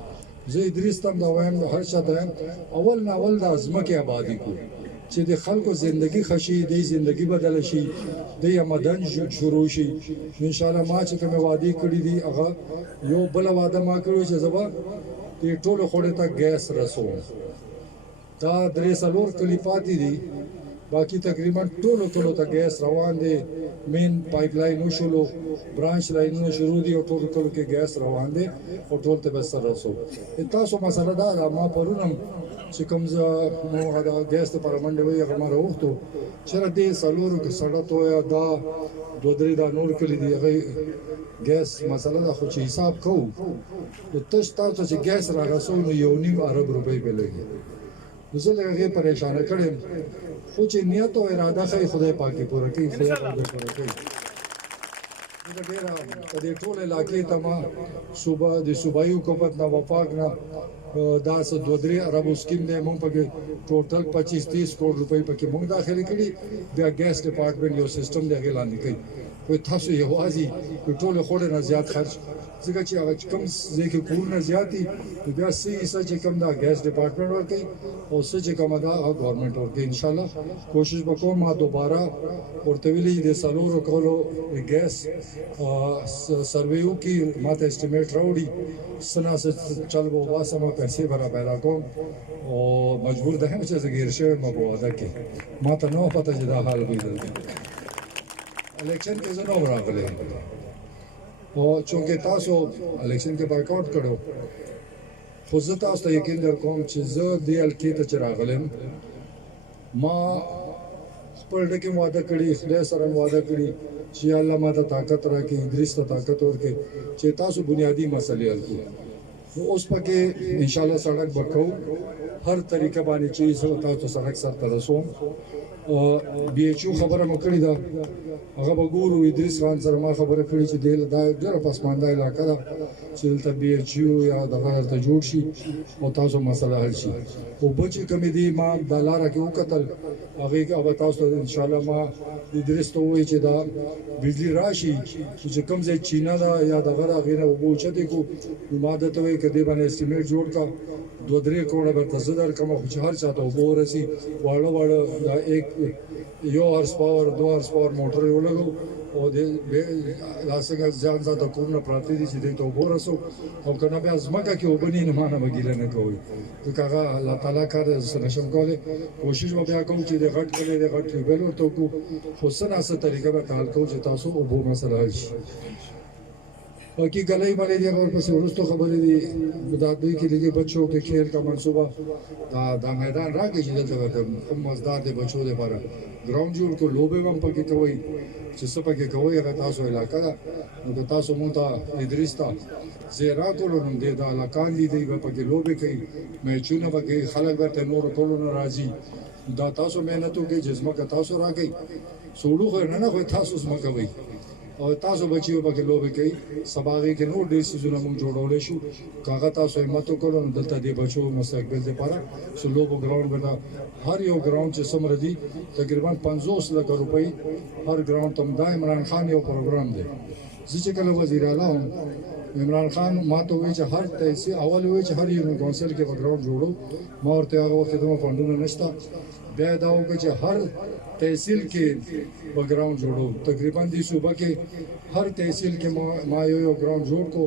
زه ادریس تم دا وایم هر چاته اول نه اول د زمکه آبادی کو چې د خلکو زندگی خشي د زندگی بدل شي د آمدن شروع شي ان شاء الله ما چې کوم وعده کړی دي هغه یو بل وعده ما کړو چې زبا د ټولو خوړه ته ګیس رسوم دا درې څلور کلی پاتې دي باقي تقریبا ټولو ته ګیس روان دي مین پایپ لاین وشولو برانچ لاینونه شروع دي او ټولو کې ګیس روان دي او ټول ته به سره رسو تاسو مسله دا ما پرونم چې کوم ځا نو دا ګیس ته پرمنډ وي هغه ما راوختو چې را دې څلورو کې سړه تو یا دا دوه درې دا نور کلی دي هغه ګیس مسله دا خو چې حساب کوو نو تاسو چې ګیس راغسو نو 1.5 ارب روپۍ به لګي زه لږه پریشان کړم خو چې نیت او اراده کوي خدای پاکي پوره کوي خدای پاکي پوره کوي دا ډیره په دې ټول علاقې ته ما صوبه د صوبایي حکومت نه وفاق نه دا څه 2-3 اربو سکیم دی مونږ پکې ټوټل 25-30 کروڑ روپۍ پکې مونږ داخلي کړي بیا ګیس ډپارټمنټ یو سیستم دی غیلان کوي خو تاسو یوازې ټول خوړه نه زیات خرج ځکه چې هغه کم ځکه کورونه زیاتی بیا سي چې کم دا ګیس ډپارټمنټ ورکړي او چې کوم دا گورنمنت ورکړي ان شاء الله کوشش وکوم ما دوباره ورته ویلي د سالورو کولو ګیس سرویو کې ماته اسټیمیټ راوړي سنا سے چل وو واسه ما پیسې برابر کوم او مجبور ده چې زګیر شوی ما په واده کې ما ته نو پته چې دا حال وي الیکشن کې زه نو راغلی او چونکه تاسو الیکشن کې بایکاټ کړو خو زه تاسو ته یقین درکوم چې زه د الکی ته راغلم ما خپل ډکه وعده کړی خدای سره وعده کړی چې الله ماته طاقت راکړي ادریس ته طاقت ورکړي چې تاسو بنیادی مسلې حل کړئ نو اوس پکې ان شاء الله سړک بکو هر طریقه باندې چې تاسو سړک سره ترسوم او بي ایچ او خبره مکړی دا هغه وګورو ادریس خان سره ما خبره کړی چې دا ډېر پسمانده علاقه ده چې دلته بي ایچ او یا دغه ته جوړ شي او تاسو مسله حل شي او بچی کمی دی ما د لاره کې وکتل هغه او تاسو ان شاء الله ما ادریس ته وایي چې دا بجلی راشي چې کوم ځای چینا دا یا دغه غیره وبوچته کو ماده ته وایي کدی باندې اسټیمیټ جوړ کا 2-3 کروڑ به تزدر کوم خو هر چاته وبورسي واړه دا ایک یو هارس پاور 2 هارس پاور موټر یو لګو او د لاسګه ځان ځات کوم پراتی دي چې ته وبورسو او کنه بیا ازمکه کې وبني نه مانه وګیله نه کوي ځکه هغه الله تعالی کار نشم کوله کوشش وبیا کوم چې د غټ کله د غټ ویلو ته کو حسن اسه طریقه به تعال کو چې تاسو وبو مسله حل شي او کی گلای باندې دی اور پس ورستو خبرې دي د دوی کې لګي بچو کې کھیل کا منصوبه دا میدان راکې چې دلته کوم مزدار دي بچو لپاره ګراوند جوړ کو لوبه هم پکې کوي چې څه پکې کوي هغه تاسو علاقه ده نو تاسو مونږ ته ادریس ته زیرا کولو نن دې دا علاقان دي پکې لوبه کوي میچونه پکې خلک ورته نور ټولو ناراضي دا تاسو مهنتو کې جسمه کا تاسو راکې سوړو خو نه خو تاسو سم کوي او تاسو بچیو پکې لوبه کوي سباغي کې نور ډېر سيزونه موږ جوړولې شو کاغه تاسو همت وکړو دلته دی بچو مستقبل لپاره سو لوبو ګراوند بنا هر یو ګراوند چې سمره دي تقریبا 50 لک روپۍ هر ګراوند تم دا عمران خان یو پروګرام دی چې کله وزیر اعلی عمران خان ما ته وی چې هر تحصیل اول وی چې هر یو کونسل کې ګراوند جوړو ما ورته هغه وخت دوه فندونه نشته بیا دا وکړه چې هر تحصیل کې بګراوند جوړو تقریبا دی صوبه کې هر تحصیل کې ما یو ګراوند جوړ کو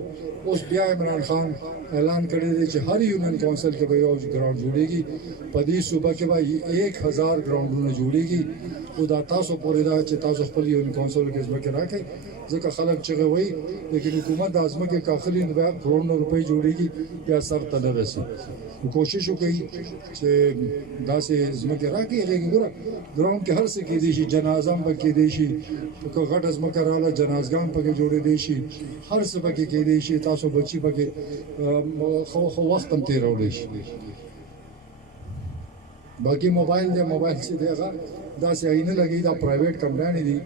اوس بیا عمران خان اعلان کړی دی چې هر یونین کونسل کې به یو ګراوند جوړیږي په دې صوبه کې به 1000 ګراوندونه جوړیږي او دا تاسو پورې دا چې تاسو خپل یونین کونسل کې ځمکه راکړئ ځکه خلک چغه وایي لیکن حکومت د ازمکه کاخلی نه کروڑ روپۍ جوړیږي یا سر ته نه رسي کوشش وکړي چې داسې ځمکې راکړي لیکن ګوره ګراوند کې هر څه کېدی شي جنازه هم پکې کېدی شي که غټه ځمکه راغله جنازګاه هم پکې جوړېدی شي هر څه پکې کېدی شي تاسو بچي پکې خو وخت هم تېرولی شي باقي موبایل چې دی هغه داسې نه لګي دا پرایویټ کمپنۍ دي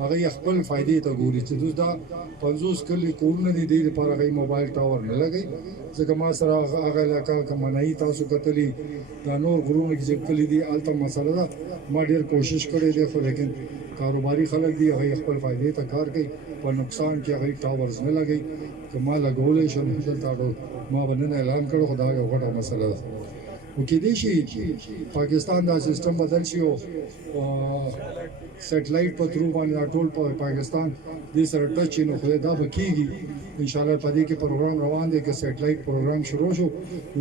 هغه خپل فائدې ته ګوري چې دوی دا 50 کلی کورونه دي د لپاره هغه موبایل ټاور نه لګي ځکه ما سره هغه علاقه کمنای تاسو کتلی دا نور غرونه کې چې کلی دي الته مسله ده ما ډیر کوشش کړی دی خو لیکن کاروباري خلک دي هغه خپل فائدې ته کار کوي په نقصان کې هغه ټاورز نه لګي که ما لګولې شم دلته ما باندې اعلان کړو خدای یو غټه مسله ده وکې دي شي پاکستان دا سیستم بدل شي او سټلایټ په ترو باندې ټول په پاکستان دې سره ټچ نه خو دا بکیږي ان شاء الله په دې کې پروګرام روان دی چې سټلایټ پروګرام شروع شو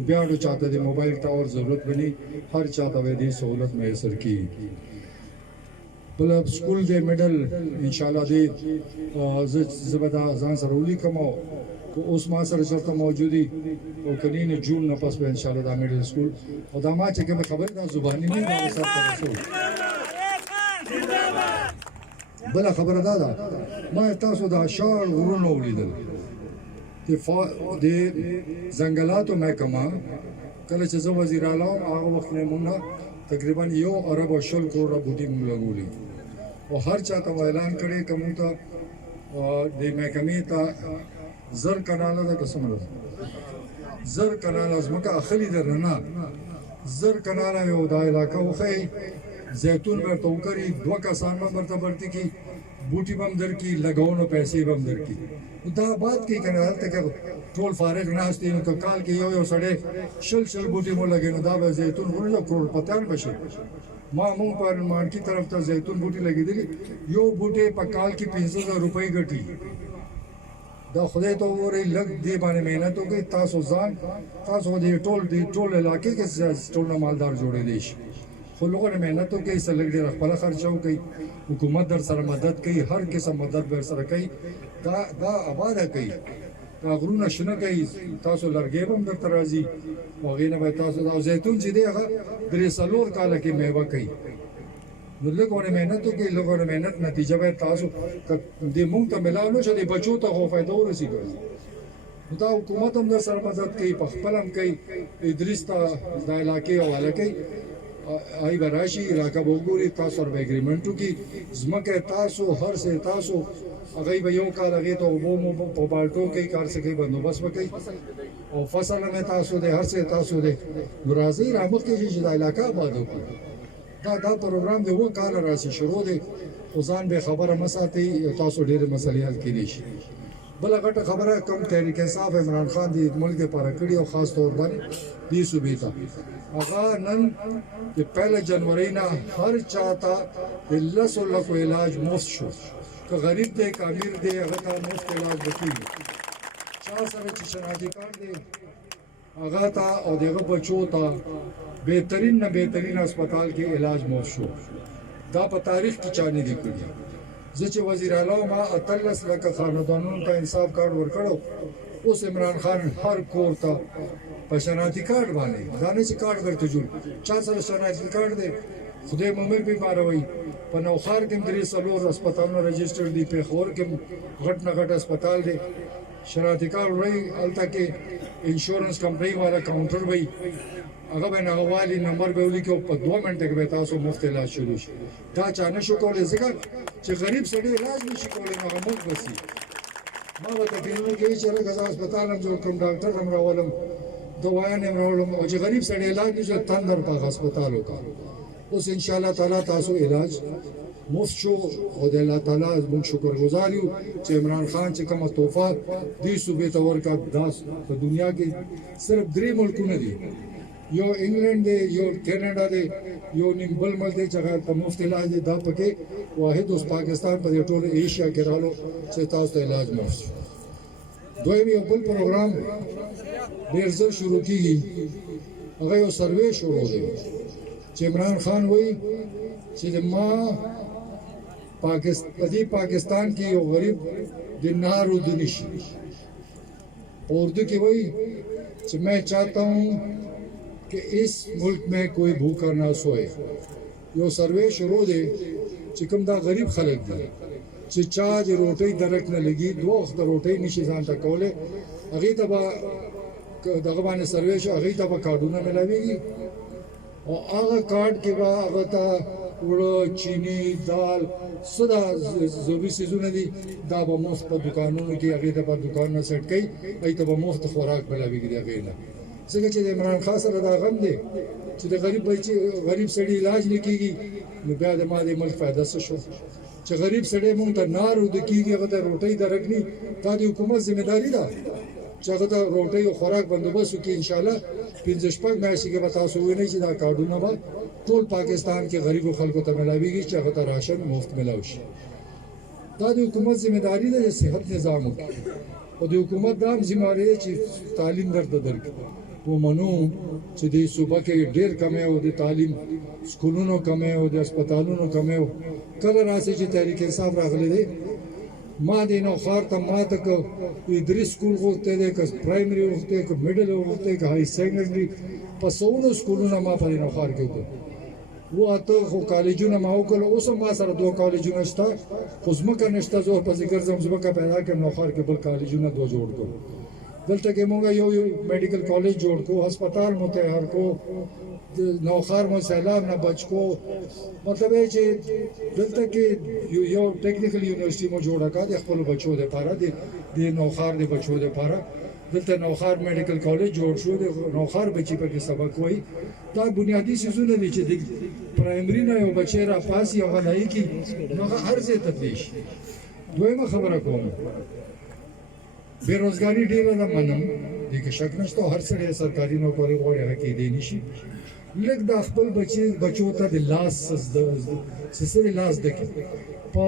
بیا ډو چاته د موبایل ټاور ضرورت بني هر چاته دې سہولت میسر کیږي بل سکول دې میډل ان شاء الله دې زبدا ځان سره ولي کومو اوس ما سره چرته موجودي او کني نه جون نه پس به ان شاء الله دا میډل سکول او دا ما چې کوم خبر دا زبانی نه دا سره تاسو بل خبره ده ما تاسو دا شار غرونو ولیدل د ځنګلاتو محکمه کله چې زه وزیر اعلی هغه وخت نه مونږ تقریبا 1 ارب او 10 کروڑه بوټي مونږ لګولي او هر چا ته اعلان کړي کوم ته د محکمې ته زر کناله د قسم ده زر کناله زمکه اخلي درنه زر کناله یو د علاقه وخی زیتون به توکری 2 کسان مرته برتی کی بوټي بم در کی لګاونو پیسې بم در کی دا بات کی کنه ته ټول فارغ ناشته نو کال کې یو سړی شل بوټي مو لګینو دا به زیتون ورنه کروڑ پتان بشي ما مون پر مان کی طرف ته زیتون بوټي لګیدلی یو بوټي په کال کې 500 روپۍ ګټي دا خدای ته وره لګ دی باندې مهنت وکي تاسو ځان تاسو دې ټول علاقې کې ټول مالدار جوړې دي خو لوګو مهنت وکي سلګ ډېر خپل خرچو کوي حکومت در سره مدد کوي هر قسم مدد ور سره کوي دا آباد کوي دا غرونه شنه کوي تاسو لرګې هم در ترازي او غینه به تاسو دا زیتون چې دی هغه درې سلور کال کې میوه کوي نو لوګو مهنت وکي لوګو مهنت نتیجه به تاسو دې مونږ ته ملاو شو دې بچو ته خو فائدہ ورسیږي دا حکومت هم در سره مدد کوي په خپل هم کوي ادریس ته د علاقې حواله کوي آی براشي علاقه وګوري تاسو سره اګریمنټو کې زمکه تاسو هر څه تاسو هغه به یو کال هغه ته وبو په بالټو کې کار سکی بندوبست وکړي او فصل نه تاسو د هر څه تاسو د راځي رامخ کې چې د علاقه آباد وکړي دا پروګرام د وو کال راځي شروع دی ځان به خبره مساتي تاسو ډېر مسلې حل کړي شي بل غټه خبره کوم تحریک انصاف عمران خان دی ملک لپاره کړی او خاص طور باندې دې صوبې ته هغه نن د 1 جنوري نه هر چاته د 10 لک علاج مفت شو که غریب دی که امیر دی هغه ته مفت علاج وکړي چا سره چې شناختی کارت دی هغه ته او دغه بچو ته بهترین نه بهترین هسپتال کې علاج مفت شو دا په تاریخ کې چا نه دی کړی زه چې وزیر اعلی ما 13 لک خاندانونو ته انصاف کارت ورکړو اوس عمران خان هر کور ته په شناختی کارت باندې ځانې چې کارت ورته جوړ چا سره شناختی کارت دی خدای مومر بیمار وي په نوخار کې درې سلور هسپتالونه رجسټر دي په خور کې غټ نه غټ هسپتال دی شناختی کارت وي الته کې انشورنس کمپنی والا کاونټر وي هغه به نغوالي نمبر به ولیکو په 2 منټه کې به تاسو مفت علاج شروع شي دا چا نه شو کولای ځکه چې غریب سړی علاج نشي کولای نو موږ بسي ما به تقریبا کې چې راځه هسپتال هم جوړ کوم ډاکټر هم راولم دوايانې هم راولم او چې غریب سړی علاج نشي تندر په هسپتال وکړ اوس ان شاء الله تعالی تاسو علاج مفت شو او د الله تعالی موږ شکرګزار یو چې عمران خان چې کومه تحفه دې صوبې ته ورکړه داس په دنیا کې صرف 3 ملکونه دي یو انګلند دی یو کینیډا دی یو نیم بل ملک دی چې هغه په مفت علاج دی دا پکې واحد اوس پاکستان په ټول ایشیا کې رالو چې تاسو ته علاج مفت دویم یو بل پروګرام ډېر زر شروع کیږي هغه یو سروې شروع دی چې عمران خان وایي چې ما پاکستان کې یو غریب د نارو دنشي اردو کې وایي कि मैं चाहता हूँ कि इस मुल्क में कोई भूखा ना सोए। यो सर्वे शुरू दे चिकम दा गरीब खलक दी چې چا د روټۍ درک نه لګي دوه وخت روټۍ نشي ځان ته کوله هغه ته به دغه باندې سروې شو هغه ته به کارډونه ملاويږي او هغه کارت کې به هغه ته وړو چینی دال صدا ضروري سيزونه دي دا به مفت په دکانونو کې هغه ته په دکانونو سیټ کوي هغه ته به مفت خوراک ملاويږي دا غیر نه څنګه چې عمران خان سره دا غم دی چې د غریب سړي علاج نکېږي نو بیا د ماده ملک فائدہ څه شو چې غریب سړی مونږ ته نار ود کیږي هغه ته روټۍ درکني دا د حکومت ځمېداري ده چې هغه ته روټۍ او خوراک بندوبست وکړي ان شاء الله 15 پک میاشتې کې به تاسو وینئ چې دا کارډونه به ټول پاکستان کې غریبو خلکو ته ملاويږي چې هغه ته راشن مفت ملاوي شي دا د حکومت ځمېداري ده چې صحت نظام وکړي او د حکومت دا هم ذمہواري ده چې تعلیم درکړي ومنو چې د صوبه کې ډېر کمه او د تعلیم سکولونو کمه او د هسپتالونو کمه کله راځي چې تحریک انصاف راغلي دي ما د نو خار ته ما تک ادري سکول غوته ده که پرایمري غوته که میډل غوته که هاي سیکنډري په سونو سکولونو ما په نو خار کې و اته خو کالجونه ما وکړ اوس ما سره دوه کالجونه شته خو زمکه نشته زه په ذکر زمکه پیدا کړم نو خار کې بل کالجونه دوه جوړ کړم دلته کې مونږ یو میډیکل کالج جوړ کو هسپتال مو تیار کو نوخار مو سیلاب نه بچ کو مطلب ہے چې دلته کې یو ټیکنیکل یونیورسيټي مو جوړه کا د خپل بچو لپاره د نوخار د بچو لپاره دلته نوخار میډیکل کالج جوړ شو د نوخار بچی په کې سبق وای دا بنیادی سيزونه دي چې د پرایمري نه یو بچی را پاسي او غلای کی نو هر څه تدریش دویمه خبره کوم بیروزګاری ډیره ده منم دې کې شک نشته هر څه سرکاري نوکری غواړي هغه کې دی نشي لږ د خپل بچو ته د لاس سره لاس دکی په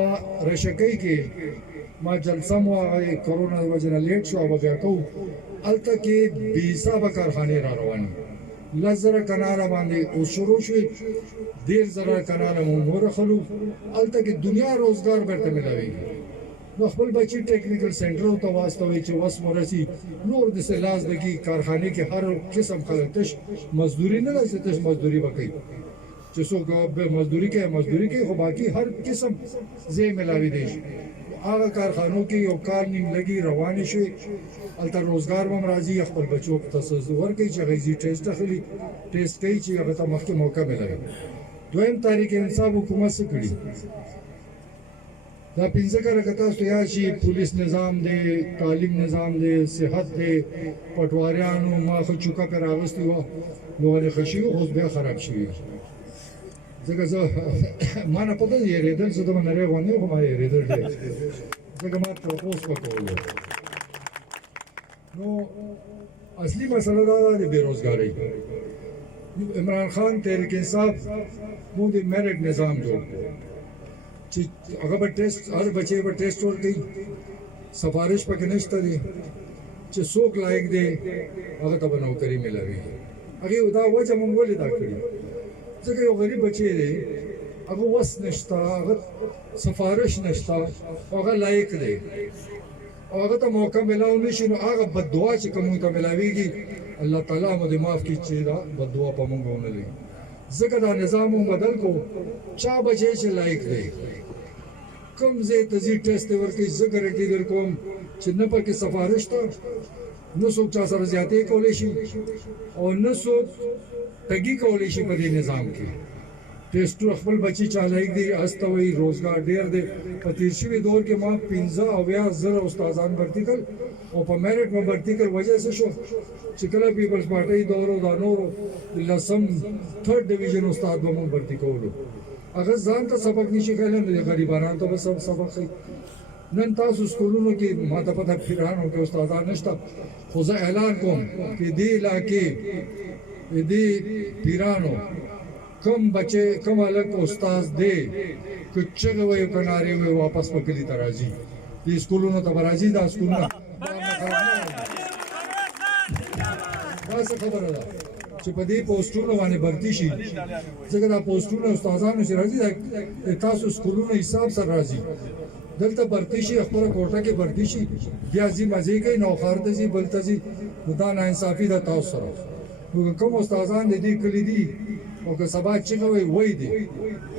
رشکې کې ما جلسه مو هغه کورونا د وجه نه لیټ شو او بیا کو الته کې بي حساب کارخانه را رواني لزر کناره باندې او شروع شوی ډیر زره کناره مو نور خلو الته کې دنیا روزګار برته ملاوي نو خپل بچی ټیکنیکل سنټر ته واستوي چې وس مرسي نور د سلاز دکی کارخانه کې هر قسم خلک تش مزدوري نه لاسه تش مزدوري وکړي چې څوک به مزدوري کوي خو باقي هر قسم زی ملاوي دي هغه کارخانو کې یو کار نیم لګي رواني شي الته روزګار هم راځي خپل بچو ته تصور کوي چې غیزي ټیسټ اخلي ټیسټ کوي چې هغه ته مخکې موقع ملوي دویم تحریک انصاف حکومت څه کړی دا پنځه کړه کته سویا شي پولیس نظام دی تعلیم نظام دی صحت دی پټواریانو ما خو چوکا پر راغستي وو نو له خشي او بیا خراب شي ځکه زه ما نه پته یې ریدل زه د منره غونې خو ما یې ریدل دی ځکه ما پروپوز وکړو نو اصلي مسله دا ده بیروزګاری عمران خان تحریک انصاف مو د میرټ نظام جوړ چې هغه به ټیسټ هر بچي به ټیسټ ورکړي سفارش پکې نشته دي چې څوک لایق دی هغه ته به نوکري ملاوي هغه دا وجه مونږ ولې دا کړی ځکه یو غریب بچی دی هغه وس نشته هغه سفارش نشته هغه لایق دی هغه ته موقع ملاو نشي نو هغه بد دعا چې کوم ته ملاويږي الله تعالی مو دې معاف کړي چې دا بد دعا په مونږ ونه لګي ځکه دا نظام بدل کو چا بچی چې لایق دی کوم زه تزي ټیسټ ورکړي زه ګارانټي درکوم چې نه پکې سفارش ته نو څوک چا سره زیاتې کولې شي او نو څوک تګي کولې شي په دې نظام کې ټیسټ خپل بچي چا لایق دی استوي روزګار ډیر دی په تیر شوی دور کې ما 15 او 20000 استادان भर्ती کړ او په میرټ باندې भर्ती کړ وجه څه شو چې کله پیپلز پارټي دورو دا نورو لسم 3rd ډیویژن استاد به مون भर्ती کولو هغه ځان ته سبق نشي کولای نو غریبانو ته به سبق خي نن تاسو سکولونو کې ماته پته پیرانو کې استادان نشته خو زه اعلان کوم چې دې علاقې دې پیرانو کم بچے کم الگ استاد دے کچھ وے کنارے وے واپس پکلی ترازی یہ سکولونو ته راځي دا سکولونه دا څه خبره ده چې په دې پوسټونو باندې भर्ती شي ځکه دا پوسټونه استادانو چې راځي تاسو سکولونو حساب سره راځي دلته भर्ती شي خپل کوټه کې भर्ती شي بیا ځي مزه کوي نو خارته ځي بلته ځي خدا نه انصافي ده تاسو سره کوم استادان دې کلی دي او که سبا چې کوي وای دي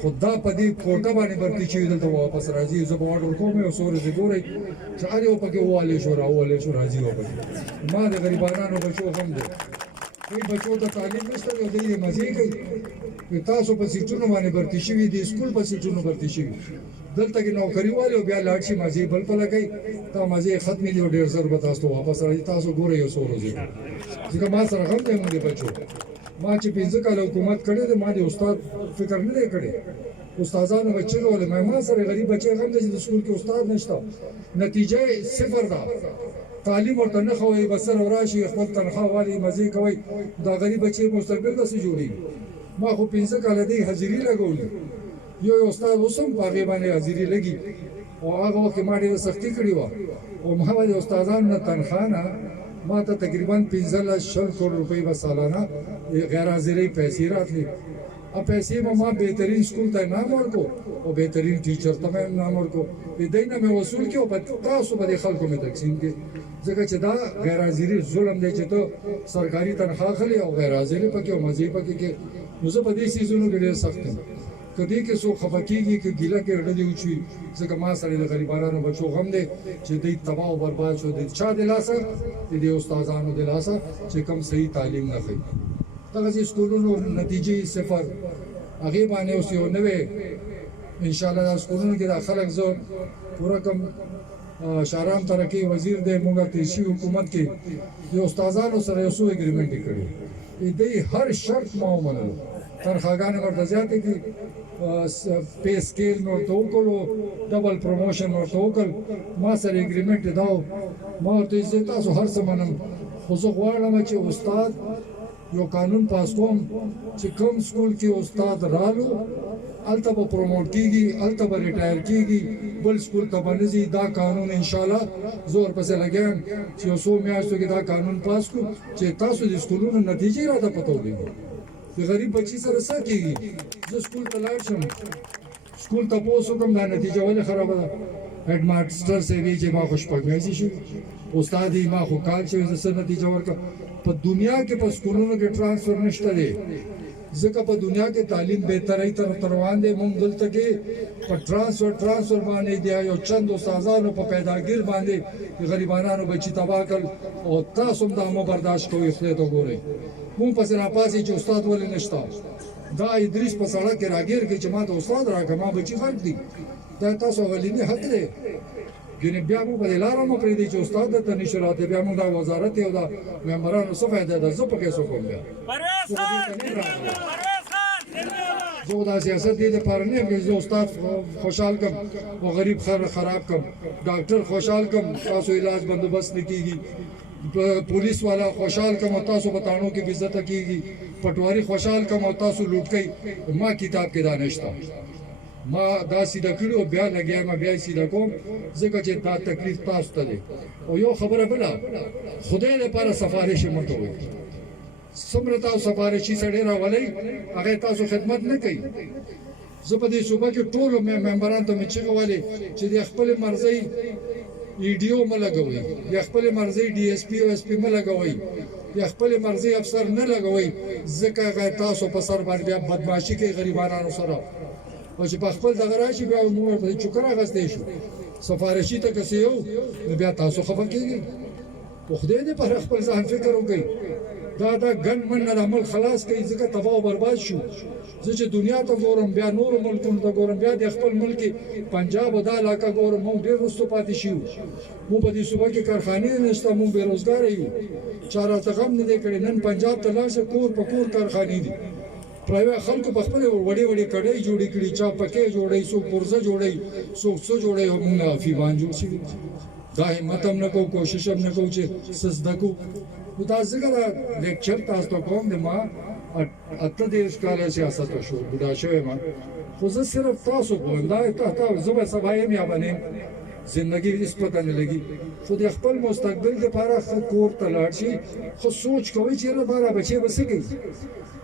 خدا په دې کوټه باندې برتی چې دلته واپس راځي زه به ورته کوم یو سورې دې ګوري چې هر یو پکې واله شو راځي واپس ما د غریبانو بچو هم دي کوئی بچو ته تعلیم نشته او دې مزه کوي که تاسو په سیټونو باندې برتی شوي دي سکول په سیټونو برتی شوي دلته کې نوکری والے او بیا لاړ شي مزه بل په لګي تا مزه ختمې دي او ډیر زر به تاسو واپس راځي تاسو ګورئ یو سورې ځکه ما سره هم دې موږ بچو ما چې 15 کال حکومت کړی دی ما د استاد فکر نه دی کړی استادانو بچي ولې ما سره غریب بچي هم د سکول کې استاد نشته نتیجه صفر ده تعلیم ورته نه خوي بسر وراشي خپل تنخواه والی مزه کوي دا غریب بچي مستقبل داسې جوړي ما خو 15 کال دی حاضری لګولې یو استاد اوسم په هغه باندې حاضری لګي او هغه وخت ما ډېر سختي کړې و او ما د استادانو نه تنخواه نه ما ته تقریبا 15 کروڑ روپۍ به سالانه غیر حاضرۍ پیسې راتلې اب پیسې ما بهترین سکول ته نام ورکو او بهترین ټیچر ته مې نام ورکو دې نه مې وصول کړو په تاسو باندې خلکو مې تقسیم کړي ځکه چې دا غیر حاضرۍ ظلم دی چې ته سرکاري تنخواه خلې او غیر حاضرۍ پکې او مزې پکې کې نو زه په دې سیزونو کې ډېر سخت یم کدی کې سو خفقېږي کې ګیله کې اړه دی وچی ځکه ما سره د غریبانو بچو غم دی چې دوی تباہ او برباد شو د چا د لاسه د استادانو د لاسه چې کم صحیح تعلیم نه کوي دغه سکولونو نتیجې صفر هغه باندې اوس یو نوې ان شاء الله سکولونو کې د خلک زو پورا کم شارام ترقی وزیر د موږ تیشي حکومت کې د استادانو سره یو سو اګریمنت کړی دې هر شرط ما ومنلو تنخواهګانې ورته زیاتې کړي پی سکیل مې ورته وکړو ډبل پروموشن ورته وکړ ما سره اګریمنټ دا ما ورته زه تاسو هر څه منم خو زه غواړم چې استاد یو قانون پاس کوم چې کوم سکول کې استاد رالو هلته به پروموټ کیږي هلته به ریټایر کیږي بل سکول ته به نه ځي دا قانون انشاءالله زور پسې لګیم چې یو څو میاشتو کې دا قانون پاس کړو چې تاسو د سکولونو نتیجې راته پته ولګي د غریب بچی سره څه کیږي زه سکول ته لاړ شم سکول ته پوسو کوم دا نتیجه ولې خرابه ده هډ ماستر سه وی چې ما خوش پګمیږي شو استاد یې ما خو کال چې زه نتیجه ورکړه په دنیا کې په سکولونو کې ترانسفر نشته دی ځکه په دنیا کې تعلیم بهتري تر روان دي مونږ دلته کې په ترانسفر باندې دی یو چند استادانو په پیداګیر باندې غریبانو بچی تباہ کړ او تاسو هم دا مو برداشت کوئ خو ته ګورئ مونږ پسې راپاسې چې استاد ولې نشته دا ادریس په سړک کې راګیر کې چې ما ته استاد راکړه ما بچی خرج دي دا تاسو غلینی حق دی ګنې بیا مو په لاره مو پرې دی چې استاد ته نشو راته بیا موږ دا وزارت یو دا ممبرانو څه فائدہ ده زه پکې څه کوم بیا زه دا سیاست دې لپاره نه یم چې استاد خوشحال کم او غریب خراب کم ډاکټر خوشحال کم تاسو علاج بندوبست نه کیږي پولیس والا خوشحال کم او تاسو بتاڼو کې عزت کیږي پټواری خوشحال کم او تاسو لوټ کوي ما کتاب کې دانشتا ما دا سیده کړو بیا لګیا ما بیا سیده کوم ځکه چې دا تکلیف تاسو ته دی او یو خبره بله خدای لپاره سفارش مته وي څومره تاسو سفارشي سړی راولئ هغه تاسو خدمت نه کوي زه په دې صوبه کې ټولو ممبرانو ته مې چیغه وهلې چې د خپل مرضۍ ایډیو مه لګوئ یا خپل مرضۍ ډي ایس پي او ایس پي مه لګوئ یا خپل مرضۍ افسر نه لګوئ ځکه هغه تاسو په سر باندې بیا بدماشي کوي غریبانو سره او چې په خپل دغه راشي بیا موږ په چکر اخیستی شو سفارشي ته که څه یو نو بیا تاسو خفه کېږئ په خدای دې پر خپل ځان فکر وکړئ دا ګڼ من نه عمل خلاص کوي ځکه تباہ او برباد شو زه چې دنیا ته ګورم بیا نورو ملکونو ته ګورم بیا د خپل ملک پنجاب او دا علاقه ګورم موږ ډېر وروسته پاتې شو موږ په دې صوبه کې کارخانې نشته موږ بېروزګاره یو چا راته غم نه دی کړی نن پنجاب ته لاړ شه کور په کور کارخانې دي پرایویټ خلکو په خپل وړې وړې کډۍ جوړې کړي چا پکې جوړوي څوک پرزه جوړوي څوک څه جوړوي او موږ افیمان جوړ شوي دا همت هم نه کوو کوشش هم نه کوو چې څه زده کړو نو دا ځکه دا لیکچر تاسو ته کوم د ما 38 کاله سیاست وشو بوډا شوی ما خو زه صرف تاسو کوم دا تاسو زه به سبا یم یا باندې زندگی هیڅ پته نه لګي خو د خپل مستقبل لپاره کور ته لاړ شي خو سوچ کوئ چې را بچي به څه کوي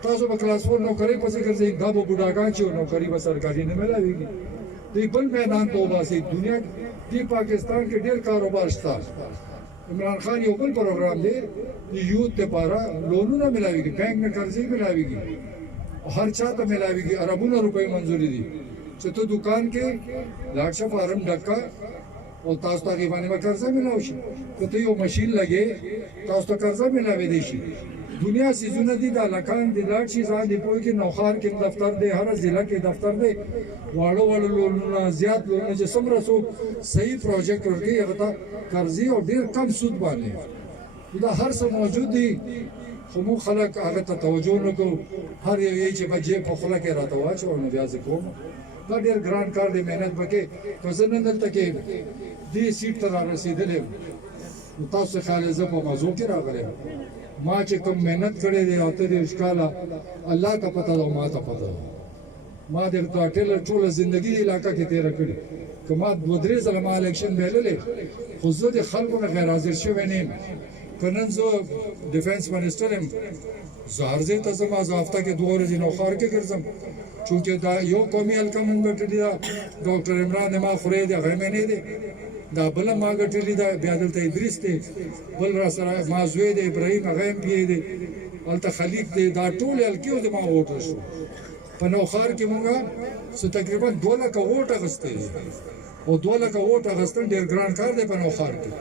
تاسو به کلاس 4 نوکری پسې ګرځئ دا به بوډاګان چې نوکری به سرکاري نه ملاويږي دی بل میدان ته وباسي دنیا دی پاکستان کې ډېر کاروبار شته عمران خان یو بل پروګرام دی د یوت لپاره لونونه ملاويږي بانک نه قرضې ملاويږي هر چا ته ملاويږي اربونه روپۍ منځوري دي چې ته دکان کې لاړ شه فارم ډکا او تاسو ته باندې قرضه ملاوي شي که ته یو ماشين لګې تاسو ته قرضه ملاوي دي شي دنیا سيزونه دي د لکان دي لاړ شي ځان دی پوي کې نوخار کې دفتر دی هر ضلع کې دفتر دی واړو واړو لونونه زیات لونونه چې څومره سو صحیح پروجیکټ ورګي هغه ته قرضې او ډیر کم سود باندې دا هر څه موجود دي خو مو خلک هغه ته توجه نه کوي هر یو چې بجې په خله کې راته واچو نو بیا ځکه کوم دا ډیر ګران کار دی مهنت وکړي که زه نن دلته کې دې سیټ ته رارسېدلی نو تاسو خیال زه په موضوع کې راغلی ما چې کوم مهنت کړی دی او ته دېرش کاله الله ته پته ده او ما ته پته ده ما درته ټوله ټوله زندګي علاقه کې تېره کړې که ما دوه درې ځله ما الیکشن بایللی خو زه د خلکو نه غیر حاضر شوی نه یم که نن زه ډیفینس منسټر یم زه هر ځای ته ځم زه هفته کې دوه ورځې نوښار کې ګرځم چونکې دا یو قومي حلقه مونږ ګټلې ده ډاکټر عمران ما خورې دی هغه مې نه دی دا بله ما ګټلې ده بیا دلته ادریس دی بل را سره ما زوی دی ابراهیم هغه هم پی دی هلته خلیق دی دا ټول حلقې اوس د ما ووټ شو په نوښار کې مونږ څه تقریبا 2 لکه ووټ اخیستی دی او 2 لکه ووټ اخیستل ډېر ګران کار دی په نوښار کې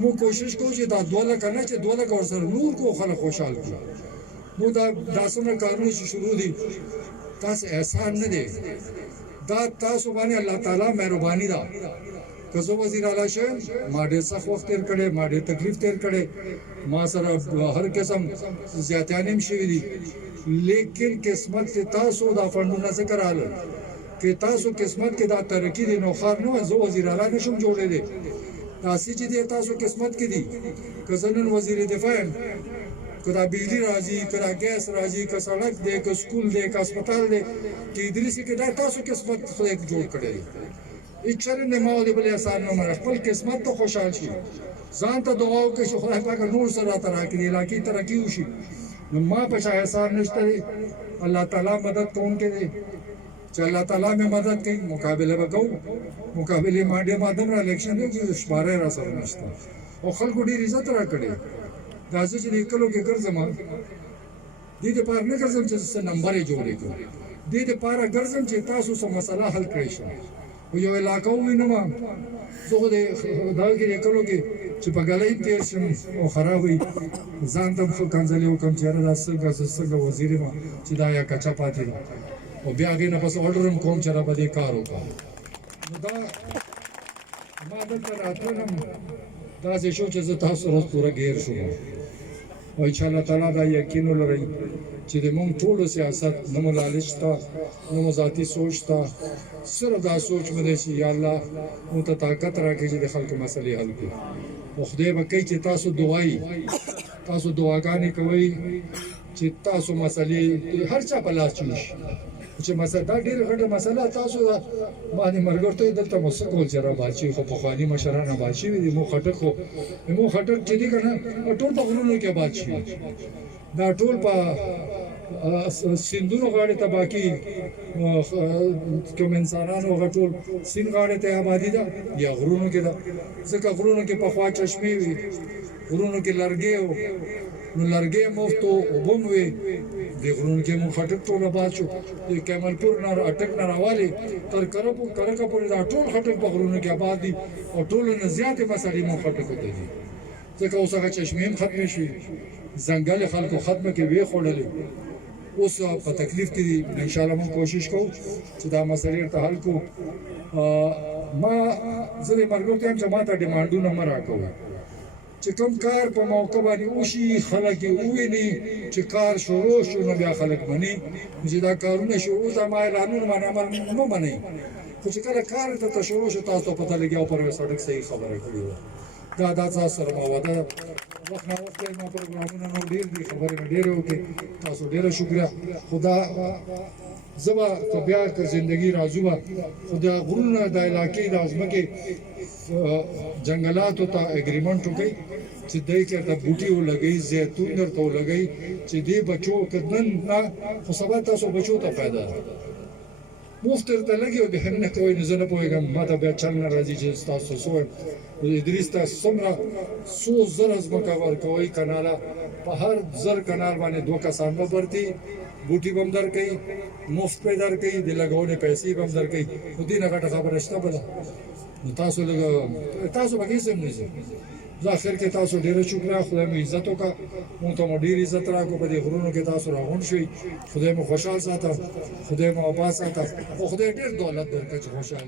موږ کوشش کوو چې دا 2 لکه نه چې 2 لکه ورسره نور کو خلک خوشحال کړو موږ دا څومره کارونه چې شروع دي تاسو احسان نه دی دا تاسو باندې الله تعالی مهرباني ده که زه وزیر اعلی شم ما ډېر سخت وخت تېر کړی ما ډېر تکلیف تېر کړی ما سره هر قسم زیاتیانې هم شوي دي لیکن قسمت کې تاسو دا فنډونه څه کراله که تاسو قسمت کې دا ترقي دی نوښار نه وای زه وزیر اعلی نشم جوړېدی داسې چې دی تاسو قسمت کې دي که زه نن وزیر دفاع یم که دا بجلی راځي که دا ګیس راځي که سړک دی که سکول دی که هسپتال دی چې ادریسي کې دا تاسو قسمت خدای جوړ کړی دی هیڅ چېرې نه ما د بل احسان نه منه خپل قسمت ته خوشحال شي ځان ته دعا وکړئ چې خدای پاک نور سره راته راکړي علاقې ترقي وشي نو ما په چا احسان نشته دی الله تعالی مدد کوونکی دی چې الله تعالی مې مدد کوي مقابله به کوو مقابلې ما ډېر ما دومره الیکشن دی چې شماره را سره نشته او خلکو ډېر عزت راکړی دا زه چې د کلو کې ګرځم دې دپاره نه ګرځم چې څه نمبر یې جوړې کړو دې دپاره ګرځم چې تاسو څه مسله حل کړی شئ خو یو علاقه ووینم زه خو د دغه کې د کلو کې چې په ګلۍ تېر شم او خراب وي ځان ته ښه کنځلې وکړم چې یاره دا څنګه وزیر یم چې دا یا کچه پاتې ده او بیا هغې نه پس اورډر هم کوم چې را به دې کار وکړم نو دا ما دلته راتلم داسې شو چې زه تاسو سره پوره ګیر شوم او چې الله تعالی دا یقین ولرئ چې د موږ ټولو سیاست نه مو لالچ ته نه مو ذاتي سوچ ته صرف دا سوچ مو دی چې یا الله موږ ته طاقت راکړي چې د خلکو مسلې حل کړو او خدای به کوي چې تاسو دعایي تاسو دعاګانې کوئ چې تاسو مسلې هر چا په لاس چوي چې مسله دا ډېره غټه مسله تاسو دا باندې مرګ ته دلته مسکول چې را بچي خو په خواني مشرانه بچي دي مو خټک خو مو خټک چې دي کنه ټول په غرونو کې بچي دا ټول په سیندونو غاړې ته باقي کوم انسانانو غټول سیند غاړې ته آبادی ده یا غرونو کې ده ځکه غرونو کې په خوا چشمې وي غرونو کې لرګي او نو لرګي مفتو وبم وي د غرونو کې مو خټک ټول آباد شو د کمالپور نه اٹک نه راوالي تر کرکه پورې دا ټول خټک په غرونو کې آباد دي او ټول نه زیاتې مسلې مو خټک ته دي ځکه اوس هغه چشمې هم ختمې شوې ځنګل خلکو ختمه کې وی خوړلې اوس په تکلیف کې دي ان شاء الله موږ کوشش کوو چې دا مسلې ته حل کوو ما زه د مرګ ته هم چې ما ته ډیمانډونه مه راکوئ چې کوم کار په موقع باندې وشي خلک یې وویني چې کار شروع شو نو بیا خلک مني چې دا کارونه شروع ده ما اعلانونه باندې عمل مه منئ خو چې کله کار ته شروع شو تاسو ته پته لګي او پر سړک صحیح خبره کړې وه دا تاسو سره ما وعده وخت نه وخت ما پروګرامونه نو ډېر دي خبرې مې ډېرې وکړې تاسو ډېره شکریه خدا زما که بیا که زندگی راځو به خو د غرونه د علاقې د ځمکې جنګلاتو ته اګریمنټ وکړئ چې دی کې ته بوټي ولګئ زیتون درته ولګئ چې دې بچو که نن نه خو سبا تاسو بچو ته فایده ده مفت درته لګي او به هم نه کوئ نو زه نه پوهېږم ما ته بیا چل نه راځي چې ستاسو څه وایم ادریس ته څومره څو زره ځمکه ورکوئ کناله په هر زر کنال باندې 2 کسان به برتي بوټي به هم درکوي مفت به یې درکوي د لګونې پیسې به هم درکوي نو دې نه غټه خبره شته بله نو تاسو لږ تاسو به هېڅ هم نه ځئ زه اخر کې تاسو ډېره شکریه خدای مو عزت وکړه مونږ ته مو ډېر عزت راکړو په دې غرونو کې تاسو راغونډ شئ خدای مو خوشحال ساته خدای مو آباد ساته خو خدای ډېر دولت درکړه چې خوشحال